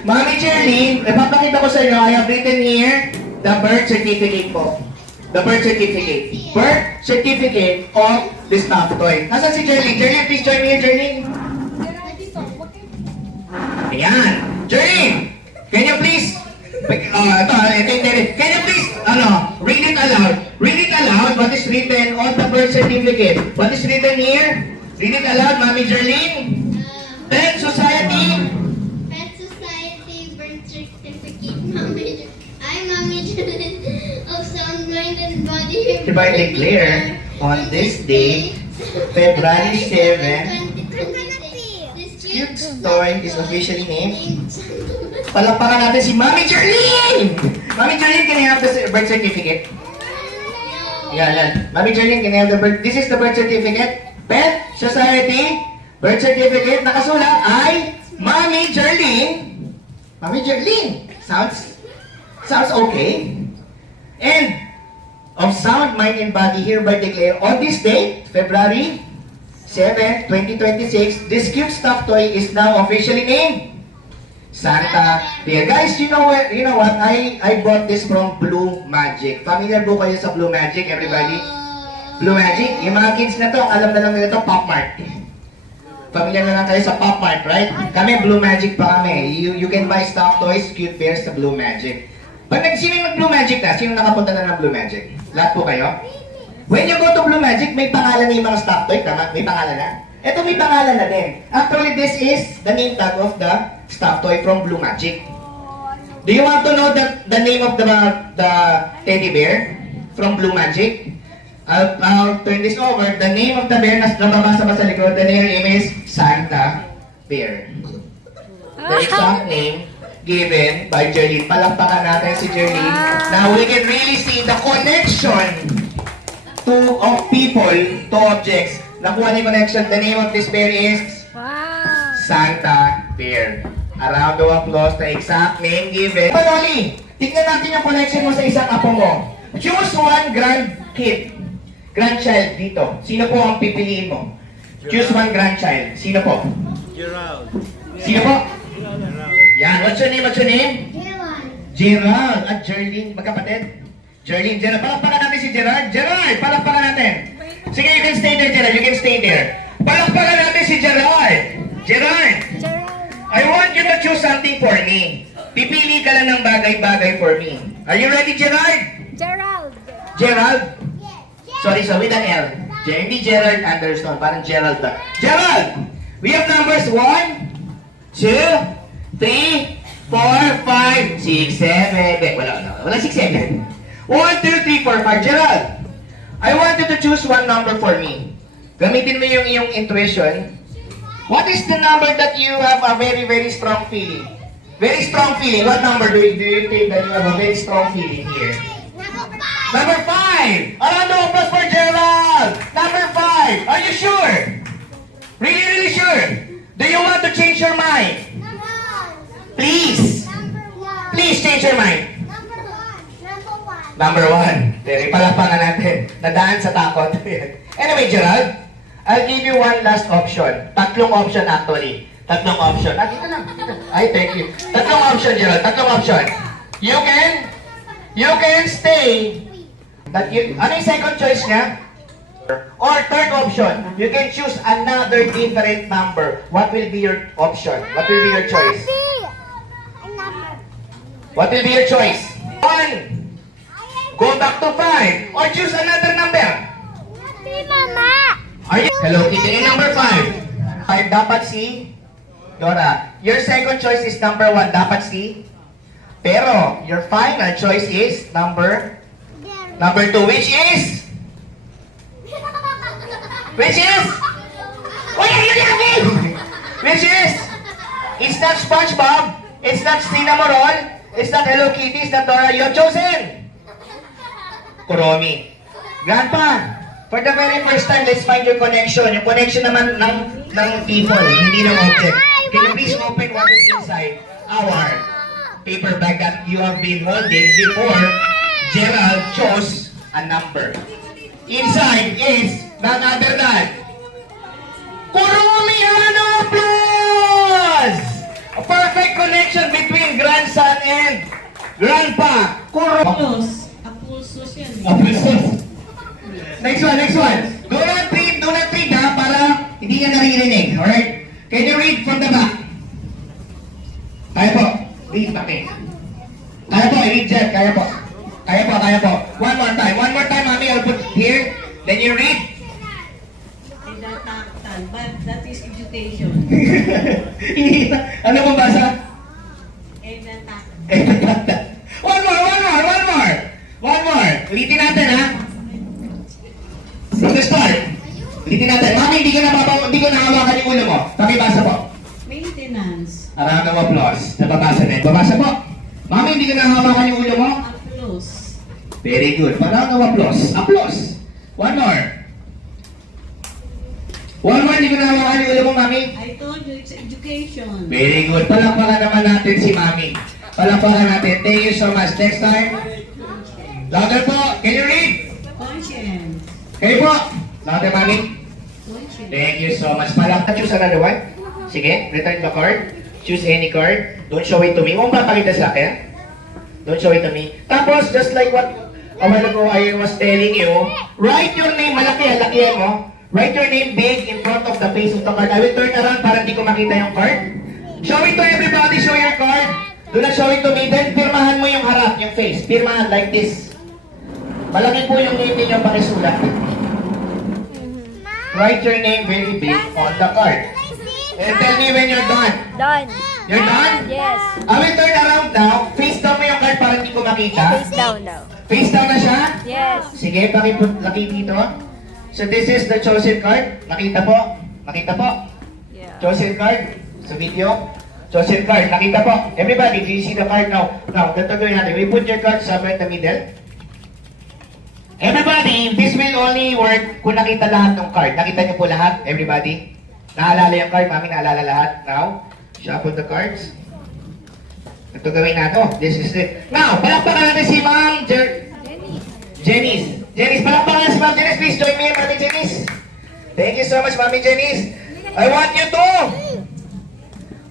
Mommy Jarlene, ipapakita ko sa inyo, I have written here the birth certificate po. The birth certificate. Birth certificate of the stuffed toy. Nasaan si Jarlene? Jarlene, please join me here, Jarlene. Ayan. Jarlene, can you please, can you please, read it aloud. Read it aloud what is written on the birth certificate. What is written here? Read it aloud, Mommy Jarlene. Pet Society. Pet Society birth certificate. I'm Mommy Jerlyn of sound mind and body. Hereby declare on this day, February 7, 2026. This cute toy is officially named. Palakpakan natin si Mommy Jarlene! Mommy Jarlene, can I have the birth certificate? Yan. Mommy Jarlene, can I have the birth... This is the birth certificate. Pet Society birth certificate. Nakasulat ay Mommy Jarlene Mami Jerlyn, sounds okay. And of sound, mind, and body hereby declare on this date, February 7, 2026, this cute stuffed toy is now officially named Santa Bear. Guys, you know what? I bought this from Blue Magic. Familiar po kayo sa Blue Magic, everybody? Blue Magic? Yung mga kids na to, alam na lang nila to, Pop Mart. Familiar na lang kayo sa Pop Mart, right? Kami, Blue Magic pa kami. You can buy stuffed toys, cute bears sa Blue Magic. Pag sino yung Blue Magic na? Sino nakapunta na ng Blue Magic? Lahat po kayo? When you go to Blue Magic, may pangalan na yung mga stuffed toy, tama? May pangalan na? Ito may pangalan na din. Actually, this is the name tag of the stuffed toy from Blue Magic. Do you want to know the name of the teddy bear from Blue Magic? I'll turn this over. The name of the bear na nababasa ba sa likod, the name is Santa Bear. The exact name given by Jerlyn. Palakpakan natin si Jerlyn. Now we can really see the connection of people to objects. Nakuha ni connection. The name of this bear is Santa Bear. A round of applause. The exact name given. Panoli, tignan natin yung connection mo sa isang apo mo. Choose one grandchild dito. Sino po ang pipiliin mo? Choose one grandchild. Sino po? Gerald. Sino po? Yan. What's your name? Gerald. At Jerlyn. Magkapatid? Jerlyn, Gerald. Palakpakan natin si Gerard. Gerard, palakpakan natin. Sige, you can stay there, Gerard. You can stay there. Palakpakan natin si Gerard. Gerard, I want you to choose something for me. Pipili ka lang ng bagay-bagay for me. Are you ready, Gerard? Gerald? Sorry, so with an L. Hindi Gerald Anderson, parang Gerald ba? Gerald! We have numbers 1, 2, 3, 4, 5, 6, 7. Wala 6, 7. 1, 2, 3, 4, 5. Gerald, I want you to choose one number for me. Gamitin mo yung iyong intuition. What is the number that you have a very, very strong feeling? Very strong feeling. What number do you think that you have a very strong feeling here? Number 5! A round of applause for Gerald! Number 5! Are you sure? Really, really sure? Do you want to change your mind? Please! Please change your mind. Number 1. Very palakpakan natin. Nadaan sa takot. Anyway, Gerald, I'll give you one last option. Tatlong option actually. Tatlong option. Dito lang. Ay, thank you. Tatlong option, Gerald. Tatlong option. You can stay. Ano yung second choice niya? Or third option, you can choose another different number. What will be your option? What will be your choice? What will be your choice? 1. Go back to 5. Or choose another number. Are you? Hello, Kitty. Number 5. 5 dapat si Dora. Your second choice is number 1. Dapat si. Pero, your final choice is number 2. Which is? Which is? Which is? It's not SpongeBob. It's not Cinnamon. It's not Hello Kitty. It's not Dora. You have chosen Kuromi. Grandpa, for the very first time, let's find your connection. Yung connection naman ng people, hindi ng object. Can you please open what is inside our paper bag that you have been holding before Gerald chose a number? Inside is none other than Kuromi! Ano applause! A perfect connection between grandson and grandpa. Kuromi. Apulsos yan. Apulsos. Next one. Do not read ha, para hindi niya naririnig. Alright? Can you read from the back? Kaya po. Read back eh. Kaya po, read Jeff. Kaya po. One more time, Mami. I'll put here. Then you read. But that is education. Ano mo basa? Edatak. One more. Ulitin natin ha. From the start. Ulitin natin. Mami, hindi ko nahawakan yung ulo mo. Pakibasa po. Maintenance. A round of applause. Nababasa na. Babasa po. Mami, hindi ko nahawakan yung ulo mo. Applause. Very good. A round of applause. Applause. One more. One more, hindi ko nahawakan yung ulo mo, Mami. I told you, it's education. Very good. Palakpakan naman natin si Mami. Palakpakan natin. Thank you so much. Next time. Louder po. Can you read? Conscience. Kayo po. Louder, Mami. Conscience. Thank you so much. Palakpakan. Choose another one. Sige. Return the card. Choose any card. Don't show it to me. Huwag papakita sa akin. Don't show it to me. Tapos, just like what a while ago I was telling you, write your name. Malaki, laki mo. Write your name big in front of the face of the card. I will turn around para hindi ko makita yung card. Show it to everybody. Show your card. Do not show it to me. Then, pirmahan mo yung harap, yung face. Pirmahan like this. Malaki po yung name ninyo pakisulat. Write your name very big on the card. And tell me when you're done. Done. You're done? Yes. I will turn around now. Face down mo yung card para hindi ko makita. Face down daw. Face down na siya? Yes. Sige, pakiput laki dito. So this is the chosen card. Nakita po? Nakita po? Yeah. Chosen card. Sa video. Chosen card. Nakita po? Everybody, do you see the card now? Now, ganito gawin natin. We put your card somewhere in the middle. Everybody, this will only work kung nakita lahat ng card. Nakita niyo po lahat? Everybody? Naalala yung card? Mami, naalala lahat? Now, shuffle the cards. Ito gawin natin. This is it. Now, palakpakan natin si Ma'am Janice. Janice, palakpakan natin si Ma'am Janice. Please join me, Mami Janice. Thank you so much, Mami Janice. I want you to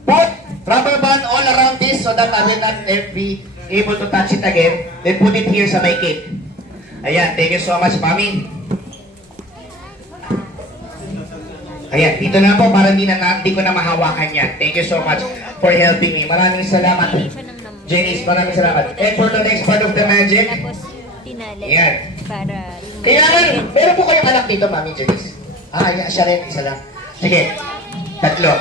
put rubber band all around this so that I will not be able to touch it again. Then put it here sa my cake. Ayan, thank you so much, Mami. Ayan, dito na po para hindi ko na mahawakan yan. Thank you so much for helping me. Maraming salamat. Janice, maraming salamat. And for the next part of the magic, Tapos, tinali. ayan. Para, Kailangan, meron po kayong anak dito, Mami Janice. Ayan, siya rin, isa lang. Sige, tatlo.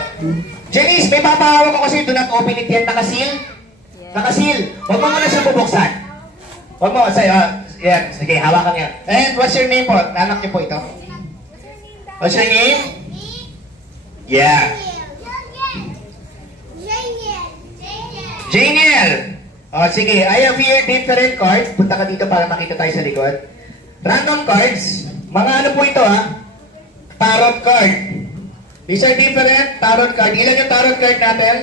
Janice, may papahawak ako sa'yo. Do not open it yet. Nakasil? Nakasil. Huwag mo muna siya bubuksan. Huwag mo, sa'yo. Yan, sige, hawakan niya. And what's your name po? Anak niyo po ito. What's your name? Yeah. Janiel! O, sige. I have here different cards. Punta ka dito para makita tayo sa likod. Random cards. Mga ano po ito, ha? Tarot card. These are different tarot card. Ilan yung tarot card natin?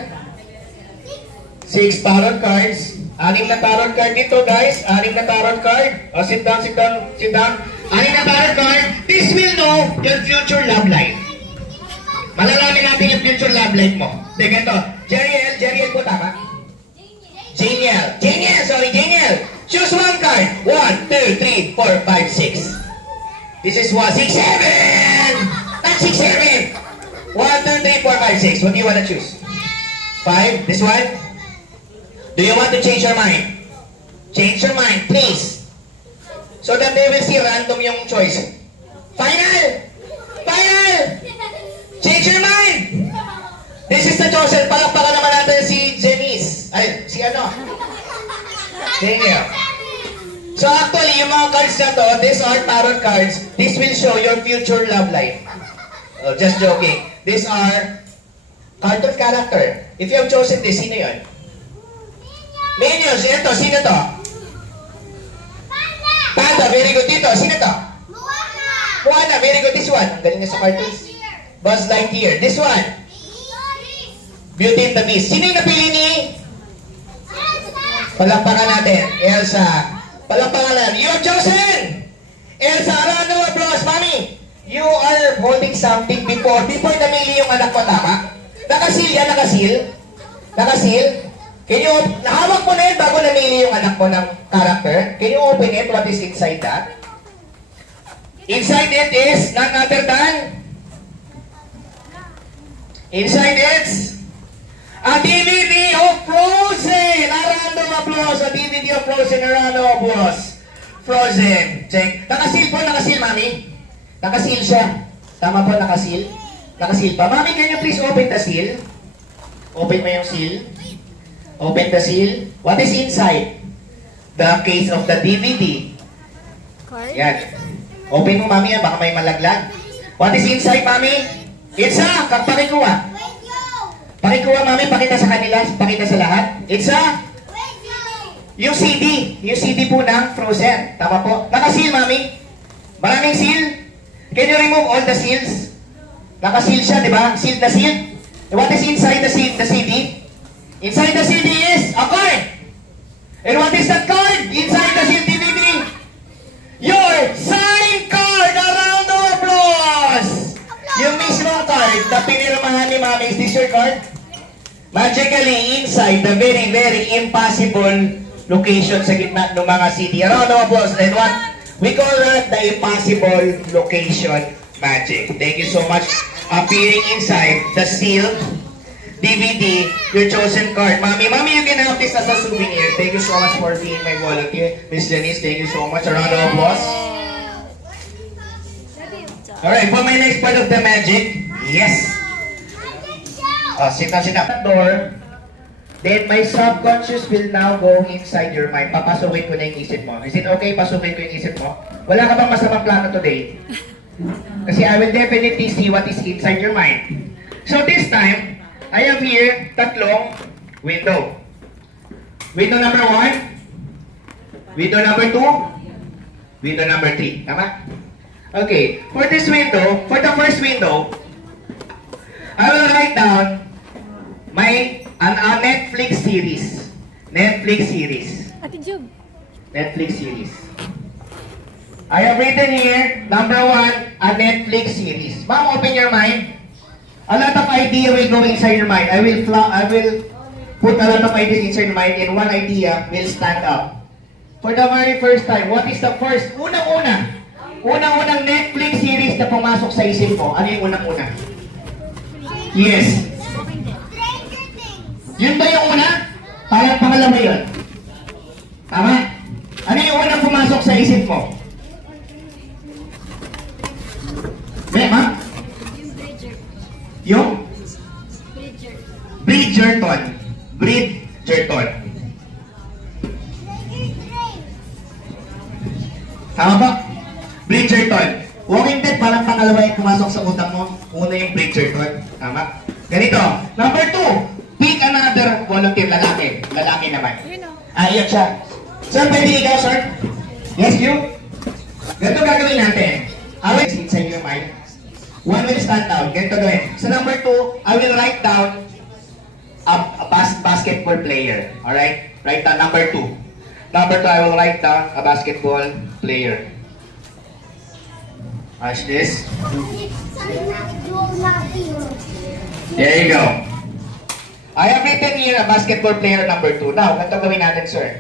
6 tarot cards. 6 na tarot card dito, guys. 6 na tarot card. O, sit down, sit down, sit down. 6 na tarot card. This will know your future love life. Malalaman natin yung future love life mo. Sige, ito. Jeriel po, tama? Janiel, Janiel. Choose one card. 1, 2, 3, 4, 5, 6. This is 1, 6, 7. Not 6, 7. 1, 2, 3, 4, 5, 6. What do you want to choose? 5? This one? Do you want to change your mind? Change your mind, please. So that they will see random yung choice. Final! Final! Change your mind! This is the chosen. Palakpakan naman natin si Janice. Ay, si ano? Thank you. So actually, yung mga cards na to, these are tarot cards. This will show your future love life. Oh, just joking. These are card of character. If you have chosen this, sino yun? Minions, ito, sino to? Panda, very good dito. Sino to? Moana, very good. This one. Ang galing na sa cartoons. Buzz Lightyear. This one. Beauty and the Beast. Sino yung napili ni? Palakpakan natin. Elsa. Palakpakan natin. You are chosen! Elsa, round of applause, Mami. You are holding something before namili yung anak mo, tama? Nakasil yan, nakasil? Nakasil? Can you, nahawak mo na yun bago namili yung anak mo ng character? Can you open it? What is inside that? Inside it is none other than inside it's a DVD of Frozen! A round of applause! A DVD of Frozen! A round of applause! Frozen! Check. Nakasil po, nakasil, Mami. Nakasil siya. Tama po, nakasil. Nakasil pa. Mami, can you please open the seal? Open mo yung seal. Open the seal. What is inside? The case of the DVD. Yan. Open mo, Mami, baka may malaglag. What is inside, Mami? It's a, pakikuha. Pakikuha, Mami, pakita sa kanila, pakita sa lahat. It's a, yung CD po ng Frozen. Tama po. Naka-seal, Mami. Maraming seal. Can you remove all the seals? Nakaseal siya, di ba? Sealed na sealed. What is inside the CD? Inside the CD is a card. And what is that card? Inside the sealed DVD? Your signed card! A round of applause! Yung mismong card na pinirmahan ni Mami, is this your card? Magically, inside the very, very impossible location sa gitna ng mga CD. A round of applause. And what? We call that the impossible location magic. Thank you so much. Appearing inside the sealed DVD, your chosen card. Mami, you can have this as a souvenir. Thank you so much for being my volunteer. Miss Janice, thank you so much. A round of applause. Alright, for my next part of the magic, yes. Sit down. Door. Then my subconscious will now go inside your mind. Papasukin ko na yung isip mo. Is it okay? Pasukin ko yung isip mo? Wala ka bang masamang plano today? Kasi I will definitely see what is inside your mind. So this time, I have here tatlong window. Window number 1, window number 2, window number 3. Tama? Okay. For this window, for the first window, I will write down a Netflix series. Netflix series. I have written here, number 1, a Netflix series. Ma'am, open your mind. A lot of idea will go inside your mind. I will put a lot of ideas inside your mind, and one idea will stand up. For the very first time, what is the first, unang-unang Netflix series na pumasok sa isip mo? Ano yung unang-una? Yes. Yun ba yung una? Parang pangalawa yun. Tama? Ano yung unang pumasok sa isip mo? Ma'am? Yung? Bridgerton. Tama ba? Bridgerton. Walking Dead, parang pangalawa yung pumasok sa utak mo. Una yung Bridgerton. Tama? Ganito. Number 2, pick another volunteer. Lalaki naman. Iyan siya. Sir, pwede ikaw, sir? Yes, you? Ganito gagawin natin. I will inside your mind. One will stand out. Ganito gawin. So number 2, I will write down a basketball player. Alright? Write down number 2. Number 2, I will write down a basketball player. Watch this. There you go. I have written here a basketball player number 2. Now, ganito gawin natin, sir.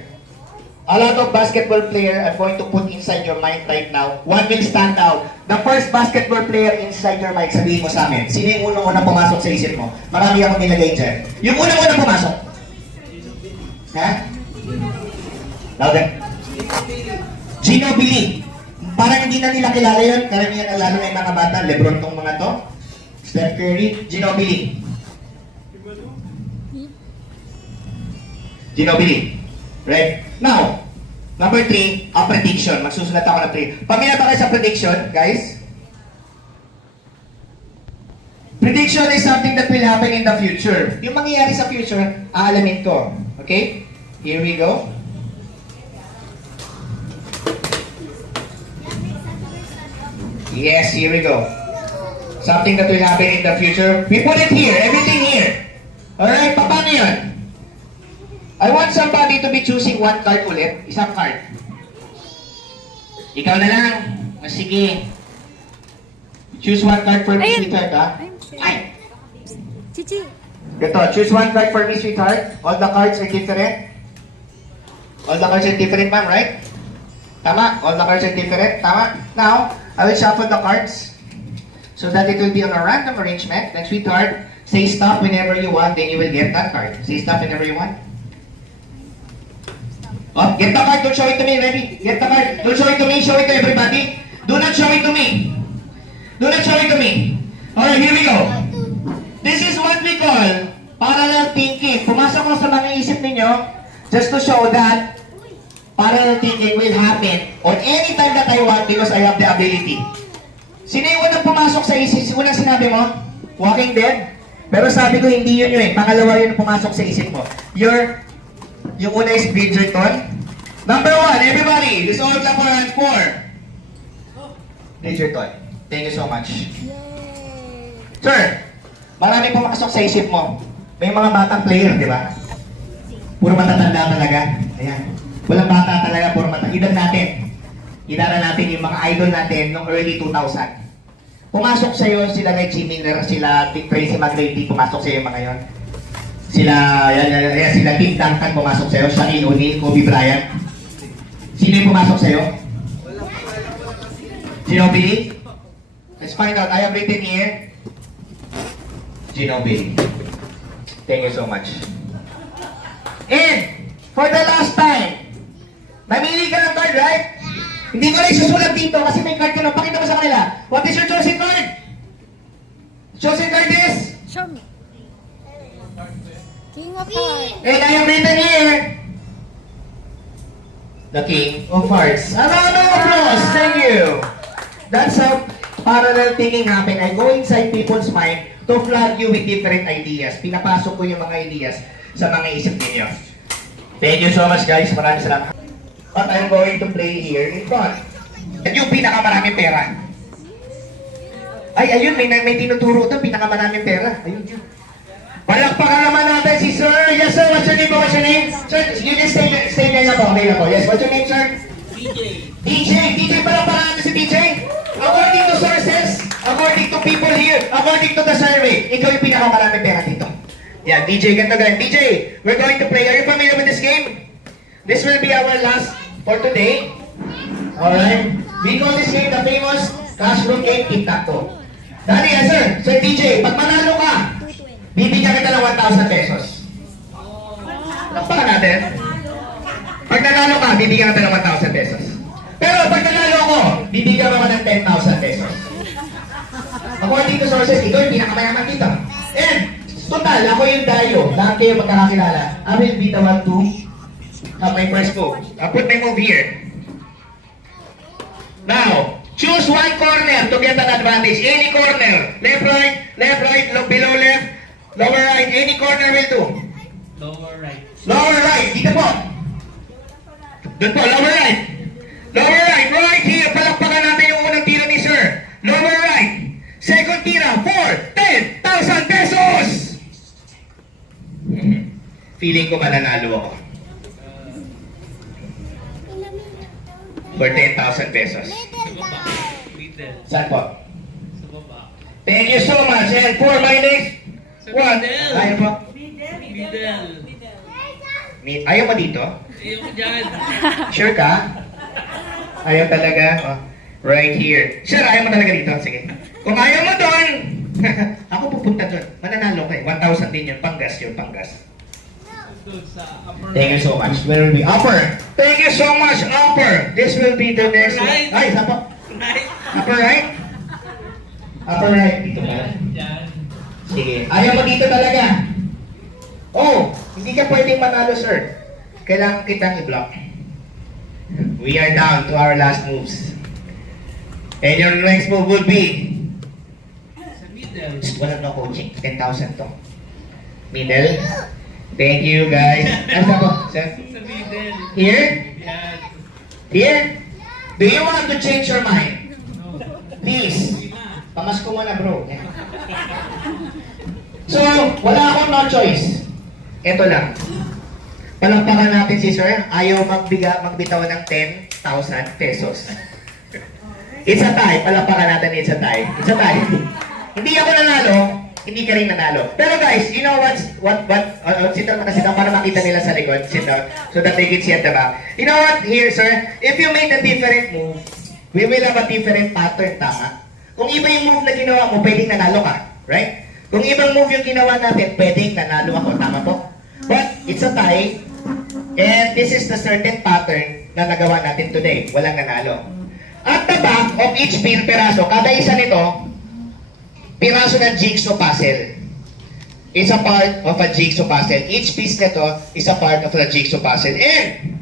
A lot of basketball player I'm going to put inside your mind right now. One will stand out. The first basketball player inside your mind, sabihin mo sa amin. Sino yung unang-unang pumasok sa isip mo? Marami akong nilagay dyan. Yung unang-unang pumasok. Ha? Louder. Ginobili. Parang hindi na nila kilala yun. Karamihan na lalo na yung mga bata. Lebron tong mga to. Steph Curry. Ginobili. Right? Now, number 3, a prediction. Magsusulat ako ng 3. Pamilya ba kayo sa prediction, guys? Prediction is something that will happen in the future. Yung mangyayari sa future, aalamin ko. Okay? Here we go. Yes, here we go. Something that will happen in the future. We put it here. Everything here. Alright, paano yun? I want somebody to be choosing one card ulit. Isang card. Ikaw na lang. Sige. Choose one card for me, sweetheart, ha? Ay! Chichi. Ito, choose one card for me, sweetheart. All the cards are different. All the cards are different, ma'am, right? Tama? All the cards are different. Tama? Now, I will shuffle the cards so that it will be on a random arrangement. Then, sweetheart, say stop whenever you want, then you will get that card. Say stop whenever you want. Oh, get the card, don't show it to me, ready? Get the card, don't show it to me, show it to everybody. Do not show it to me. Do not show it to me. Alright, here we go. This is what we call parallel thinking. Pumasok ko sa mga isip ninyo just to show that parallel thinking will happen on any time that I want because I have the ability. Sino yung unang pumasok sa isip? Unang sinabi mo? Walking Dead? Pero sabi ko hindi yun yun. Pangalawa yun pumasok sa isip mo. Yung una is Bridgerton. Number 1, everybody, this all clap our hands for Bridgerton. Thank you so much. Sir, marami pumasok sa isip mo. May mga batang player, di ba? Puro matatanda talaga. Ayan. Walang bata talaga, puro matatanda. Edad natin. Idara natin yung mga idol natin noong early 2000. Pumasok sa'yo sila Reggie Miller, sila Tracy McGrady, pumasok sa'yo yung mga yon. Sila, sila Tim Duncan pumasok sa'yo, Shaquille O'Neal, Kobe Bryant. Sino yung pumasok sa'yo? Ginobili? Let's find out. I have written here. Ginobili. Thank you so much. And, for the last time, namili ka ng card, right? Hindi ko lang isusulat dito kasi may card ka na. Pakita mo sa kanila. What is your chosen card? Chosen card is? Show me. King of Hearts. And I have written here, the King of Hearts. A round of applause. Thank you. That's how parallel thinking happen. I go inside people's mind to flood you with different ideas. Pinapasok ko yung mga ideas sa mga isip ninyo. Thank you so much, guys. Maraming salamat. But I'm going to play here in front. At yung pinakamaraming pera. Ay, ayun, may tinuturo ito, pinakamaraming pera. Ayun yun. Palakpakan naman natin si Sir. Yes, sir. What's your name po? What's your name? Sir, you can stay there na po. Okay na po. Yes, what's your name, sir? DJ, palakpakan natin si DJ. According to sources, according to people here, according to the survey, ikaw yung pinakamaraming pera dito. Yeah, DJ, ganito ganun. DJ, we're going to play. Are you familiar with this game? This will be our last for today. Alright? We call this game the famous cash room game tic-tac-toe. Dali, yes sir. Sir DJ, pag manalo ka, bibigyan kita ng 1,000 pesos. Lakpakan natin. Pag nanalo ka, bibigyan kita ng 1,000 pesos. Pero pag nanalo ako, bibigyan mo ka ng 10,000 pesos. According to sources, ikaw yung pinakamayaman dito. And, total, ako yung dayo. Lahat kayo magkakakilala. I will be the one to have my first move. I'll put my move here. Now, choose one corner to get an advantage. Any corner. Left, right, below left, lower right. Any corner will do. Lower right. Lower right. Dito po. Doon po, lower right. Lower right. Right here. Palakpakan natin yung unang tira ni Sir. Lower right. Second tira for 10,000 pesos. Feeling ko mananalo ako. For 10,000 pesos. Middle. Saan po? Sa baba. Thank you so much. And for my next one. middle. Ayaw po. Middle. Ayaw mo dito? Ayoko dyan. Sure ka? Ayaw talaga? Oh. Right here. Sure, ayaw mo talaga dito? Sige. Kung ayaw mo doon, ako pupunta doon. Mananalo kayo. 1,000 din yun. Panggas yun. Panggas. Doon sa upper Thank you so much. Where will be? Upper. Thank you so much. Upper. This will be the next one. Right. Ay, isa po. right. Upper right? Upper right. Dito ba? Dyan. Sige. Ayaw mo dito talaga. Oh, hindi ka pwedeng manalo, sir. Kailangan kitang i-block. We are down to our last moves. And your next move will be... Sa middle. Wala na coaching. 10,000 to. Middle. Thank you, guys. Asa po, sir? Sa middle. Here? Yan. Here? Do you want to change your mind? No. Please. Pamasko mo na, bro. Yan. So, wala akong no choice. Ito lang. Palakpakan natin si sir. Ayaw magbitaw ng 10,000 pesos. It's a tie. Palakpakan natin, it's a tie. It's a tie. Hindi ako nanalo, hindi ka rin nanalo. Pero guys, you know what, sit down para makita nila sa likod. Sit down, so that they can see at the back. You know what, here sir, if you make a different move, we will have a different pattern, tama? Kung iba yung move na ginawa mo, pwedeng nanalo ka, right? Kung ibang move yung ginawa natin, pwedeng nanalo ako, tama po? But, it's a tie, and this is the certain pattern na nagawa natin today. Walang nanalo. At the back of each piraso, kada isa nito, piraso ng jigsaw puzzle. It's a part of a jigsaw puzzle. Each piece nito is a part of the jigsaw puzzle. And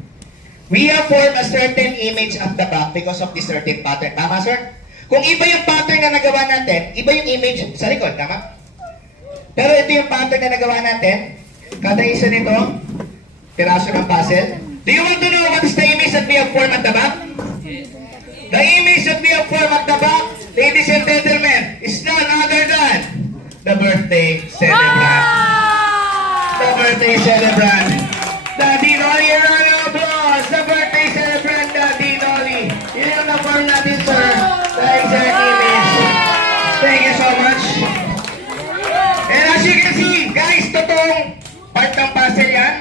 we have formed a certain image at the back because of this certain pattern. Tama, sir? Kung iba yung pattern na nagawa natin, iba yung image sa likod. Tama? Pero ito yung pattern na nagawa natin. Kada isa nito, piraso ng puzzle. Do you want to know what is the image that we have formed at the back? The image that we have formed at the back, ladies and gentlemen, is none other than the birthday celebrant. The birthday celebrant. Daddy Nolly, a round of applause. The birthday celebrant, Daddy Nolly. Yun yung na-form natin, sir. The exact image. Thank you so much. And as you can see, guys, totoong part ng puzzle yan.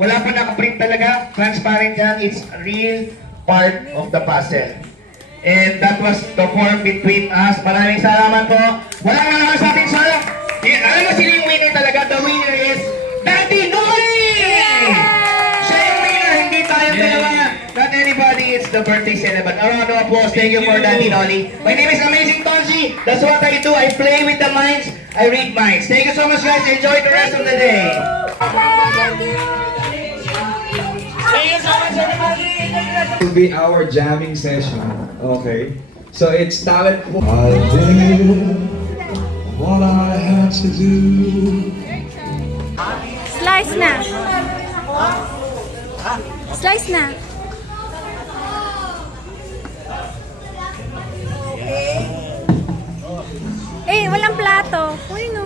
Wala pa nakaprint talaga. Transparent yan. It's a real part of the puzzle. And that was the form between us. Maraming salamat po. Walang malaman sa atin, sir. Alam mo sila yung winner talaga. The winner is Daddy Nolly! Siya yung winner. Hindi tayo dalawa. Not anybody. It's the birthday celebrant. A round of applause. Thank you for Daddy Nolly. My name is Amazing Tonji. That's what I do. I play with the minds. I read minds. Thank you so much, guys. Enjoy the rest of the day. Will be our jamming session. Okay. So it's talent. I did what I had to do. Slice na. Slice na. Eh, walang plato. Uy, no.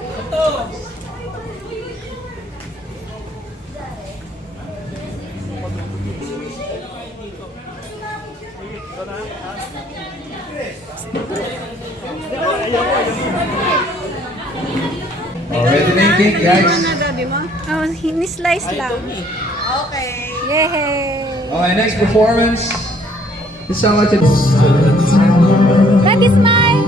Ready na yung cake, guys? Oh, ni-slice lang. Okay. Yay! Okay, next performance. This song like Daddy, smile!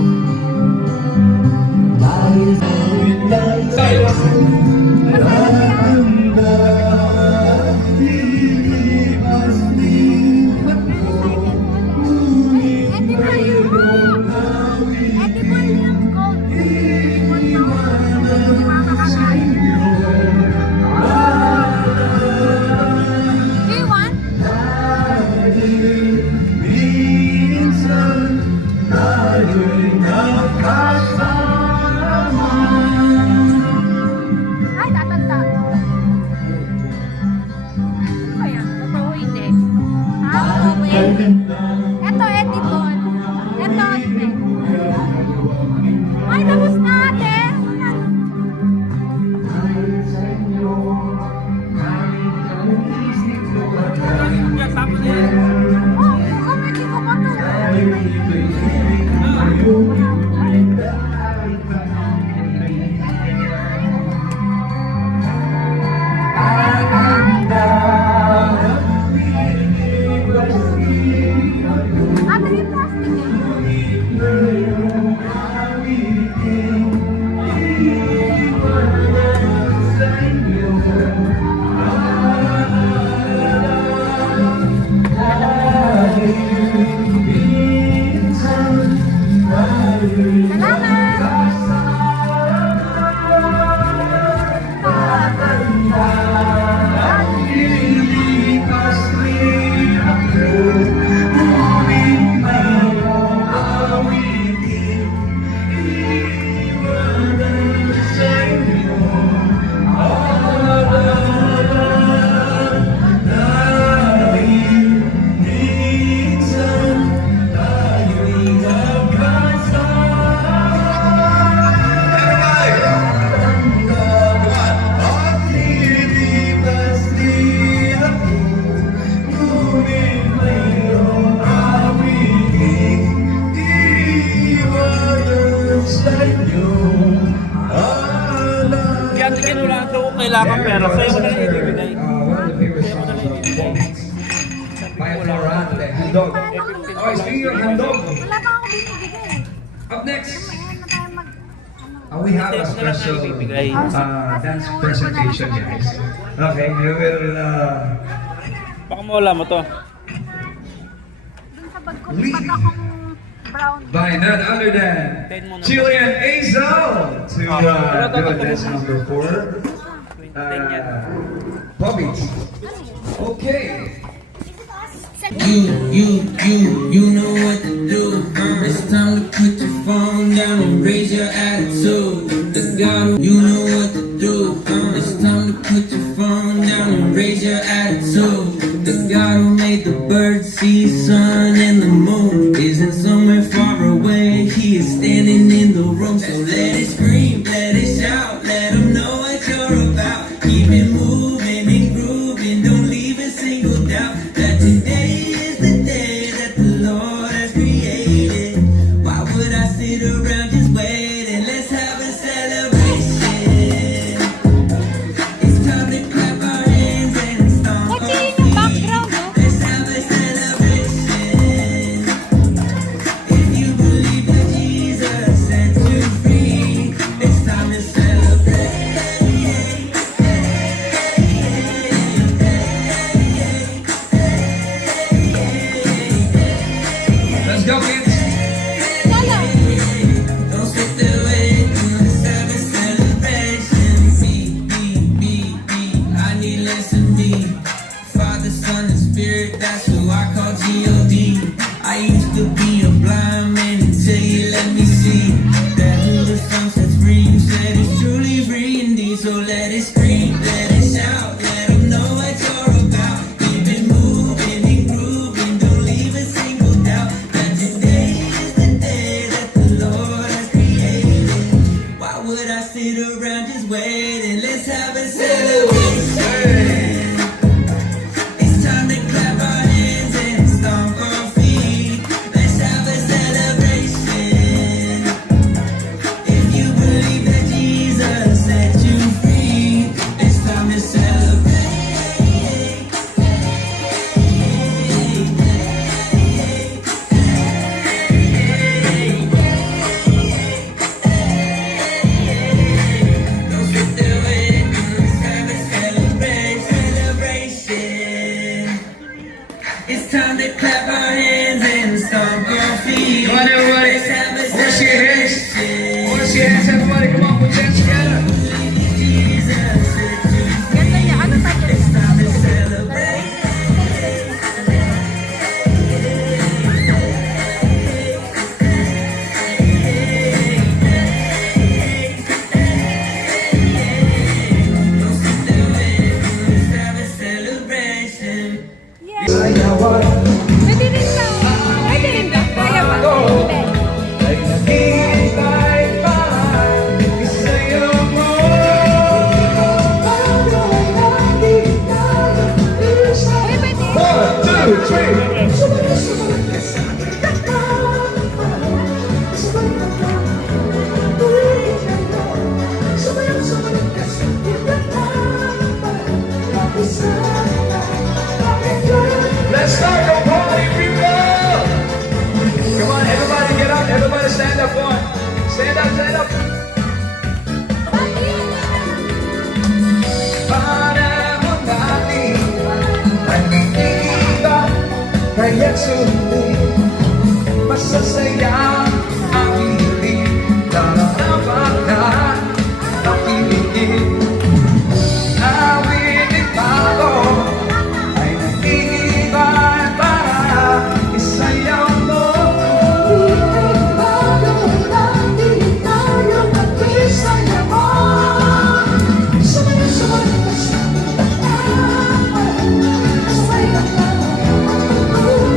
Do you want? Ay, tatanda. Ano ba yan? Totoo hindi. Ha? Okay. Ito, edible. Ito, hindi. Ay, tapos na ate. Oh, comedy ko ba ito? Ate, yung plastic eh. Kaya tingin mo lang ito kung kailangan pera. Sa'yo mo na lang ibibigay. One of the favorite songs of Bobby's. By Florante, Handog. Okay, speaking of Handog, Wala pa ako binibigay. up next, Ayan na tayo mag... we have a special dance presentation, guys. Okay, we will Baka mawala mo to. Dun sa bag ko, may bag akong brown. by none other than Chilean Azel to do a dance number for Bobby's. Okay. You know what to do. It's time to put your phone down and raise your attitude. The God, you know what to do. It's time to put your phone down and raise your attitude. The God who made the birds, sea, sun, and the moon isn't somewhere far away. He is standing in the room, so let it scream, let it out. Keep it moving and grooving, don't leave a single doubt that today is the day that the Lord has created. Why would I sit around just waiting? Let's have a celebration. It's time to clap our hands and stomp our feet. Let's have a celebration. If you believe that Jesus set you free, it's time to celebrate. Let's go, kids. Don't sit there waiting, let's have a celebration. Me, I need less of me. Father, Son, and Spirit, that's who I call G.O.D. I used to be a blind man until you let me see that who the Son sets free, you said it's truly free indeed. So let it scream, let it shout, let them know what you're about. Keep it moving and grooving, don't leave a single doubt that today is the day that the Lord has created. Why would I sit around just waiting? Let's have a celebration. It's time to clap our hands and stomp our feet. Let's have a celebration. If you believe that Jesus set you free, it's time to celebrate. Don't sit there waiting, let's have a celebration. It's time to clap our hands and stomp our feet. Come on, everybody. Let's have a Where's your hands? celebration. Where's your hands, everybody? Come on, put your hands together. Jesus set you free. It's time to celebrate. Don't sit there waiting, let's have a celebration. Yes. Pwede rin ba? Pwede rin ba? Kaya ba? Hindi. Uy, pwede. 1, 2, 3. Let's start the party, people! Come on, everybody get up. Everybody stand up. Come on. Stand up, stand up. Panahon natin ay iiba, kaya't sundin. Masasaya ang hiling, dararapat na nakiligin. Awitin bago ay nag-iiba para isayaw mo.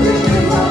Thank you.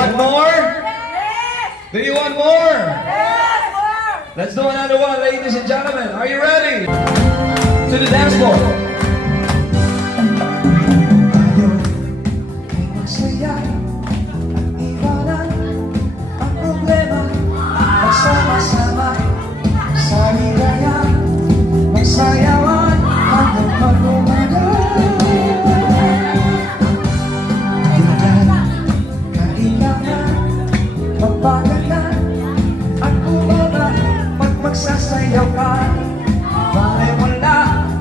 want more? Yes! Do you want more? Yes! Let's do another one, ladies and gentlemen. Are you ready? To the dance floor. Magsaya at iwanan ang problema. Magsama-sama sa ligaya. Magsayawan hanggang mag-umaga. Kailangan magpaganda at umaga. Pag magsasayaw ka, bakit wala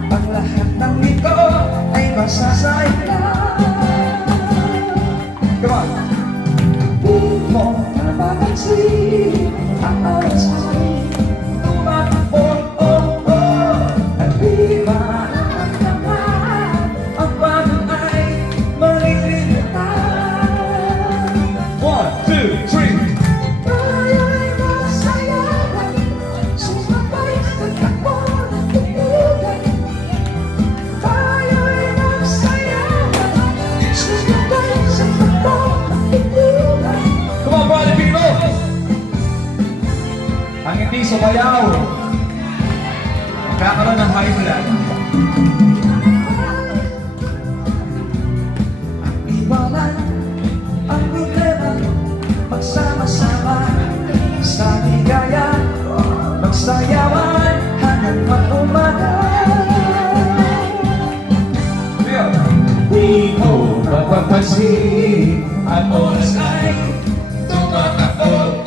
ang lahat ng ito ay masasayaw ka. Come on. Di mo napapansin ang oras ay tumatakbo. At di maramdaman ang bagong ay malilimutan. 1, 2, 3. Tayo'y masayawan, sumabay sa takbo ng tulugan. Tayo'y masayawan, sumabay sa takbo ng tulugan. Come on, brother people! Ang hindi sumayaw, magkakaroon ng high blood. Iwanan ang problema, magsama-sama sa ligaya. Magsayawan hanggang mag-umaga. Di mo mapapansin ang oras ay tumatakbo.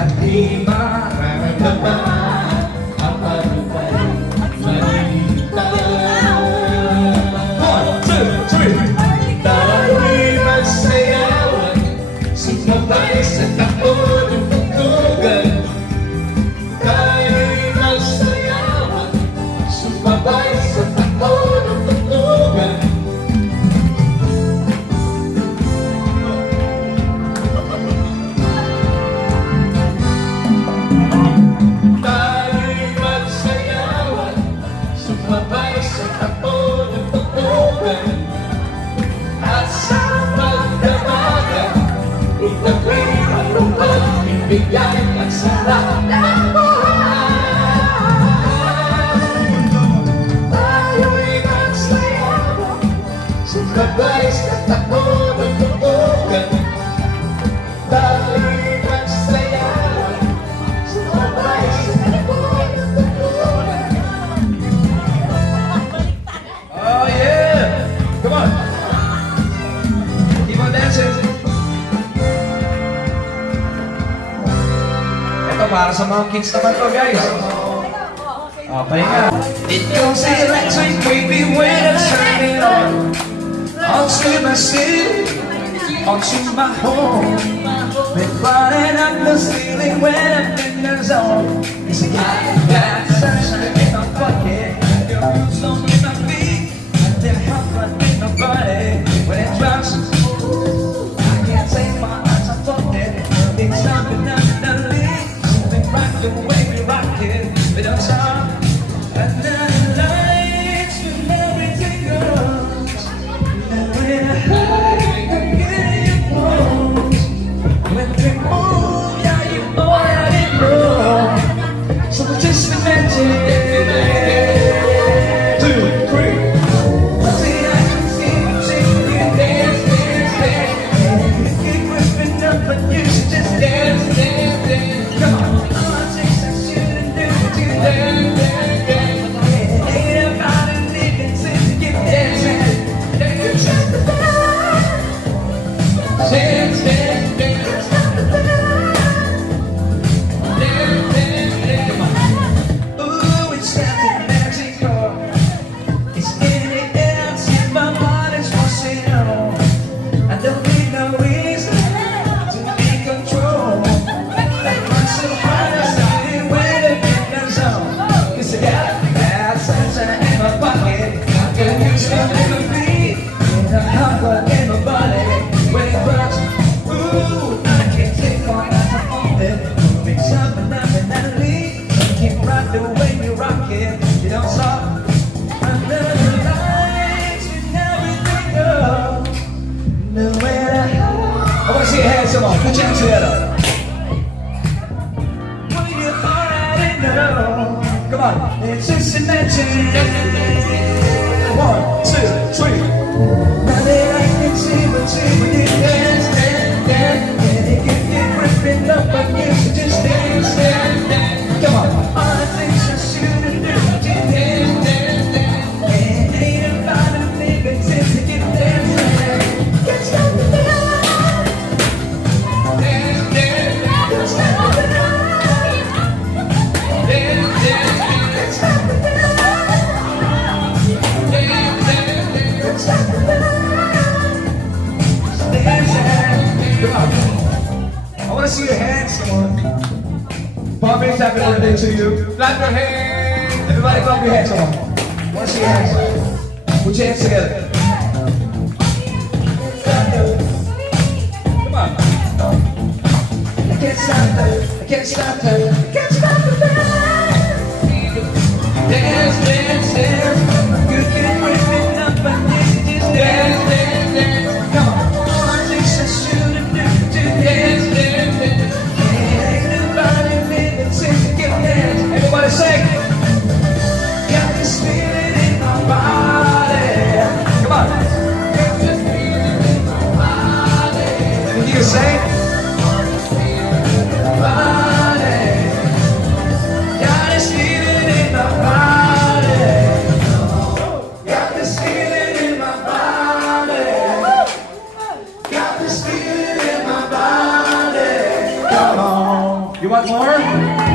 At di mararamdaman ang panumpay malilimutan. 1, 2, 3. Tayo'y magsayawan, sumabay sa takbo ng tugtugan. Tayo'y magsayawan, sumabay sa takbo ng tugtugan. Tayo'y magsayawan, sumabay sa takbo ng tugtugan. At sa pagdamagan, itabi ang lungkot, ibigay ang sarap ng buhay. Tayo'y magsayawan, sumabay sa takbo ng tugtugan. Tayo'y magsayawan, sumabay sa takbo ng tugtugan. Oh yeah! Come on! Keep on dancing! Ito para sa mga kids naman to, guys. Okay nga. It goes electric, baby, when I turn it on. Onto my city, onto my home. Been running up the ceiling when I'm in the zone. Cause I got sunshine in my pocket. Your roots on my feet, and they're hot in my body. When it drops, I can't take my eyes off of it. It's something underneath, something right the way we rock it. But I'm sorry, and then the lights when everything goes. And when I hide, I'm getting you close. When we move, yeah, you know I didn't know. So just imagine. 2, Cincinnati. 1, 2, 3. Now that I can see what's in when you dance, dance, dance. And it can get ripping up against you, just dance, dance, dance. Come on. All the things I should have done, just dance, dance, dance. And ain't about a thing except to get dance, dance. Can't stop the dance. Dance, dance, dance. Can't stop the dance. Dance, dance, dance. Can't stop the dance. Dance, dance, dance. Can't stop the dance. Dance, dance. Come on. I want to see your hands. Come on. Poppy's happy birthday to you. Clap your hands. Everybody clap your hands. Come on. I want to see your hands. Put your hands together. Come on. I can't stop her. I can't stop her. I can't stop the dance, dance, dance. You can bring it up and just dance, dance, dance. Come on. All I think I should have done to dance, dance, dance. Ain't nobody living since you get dance. Everybody sing. Got this feeling in my body. Come on. Got this feeling in my body. Let me hear you sing. You want more?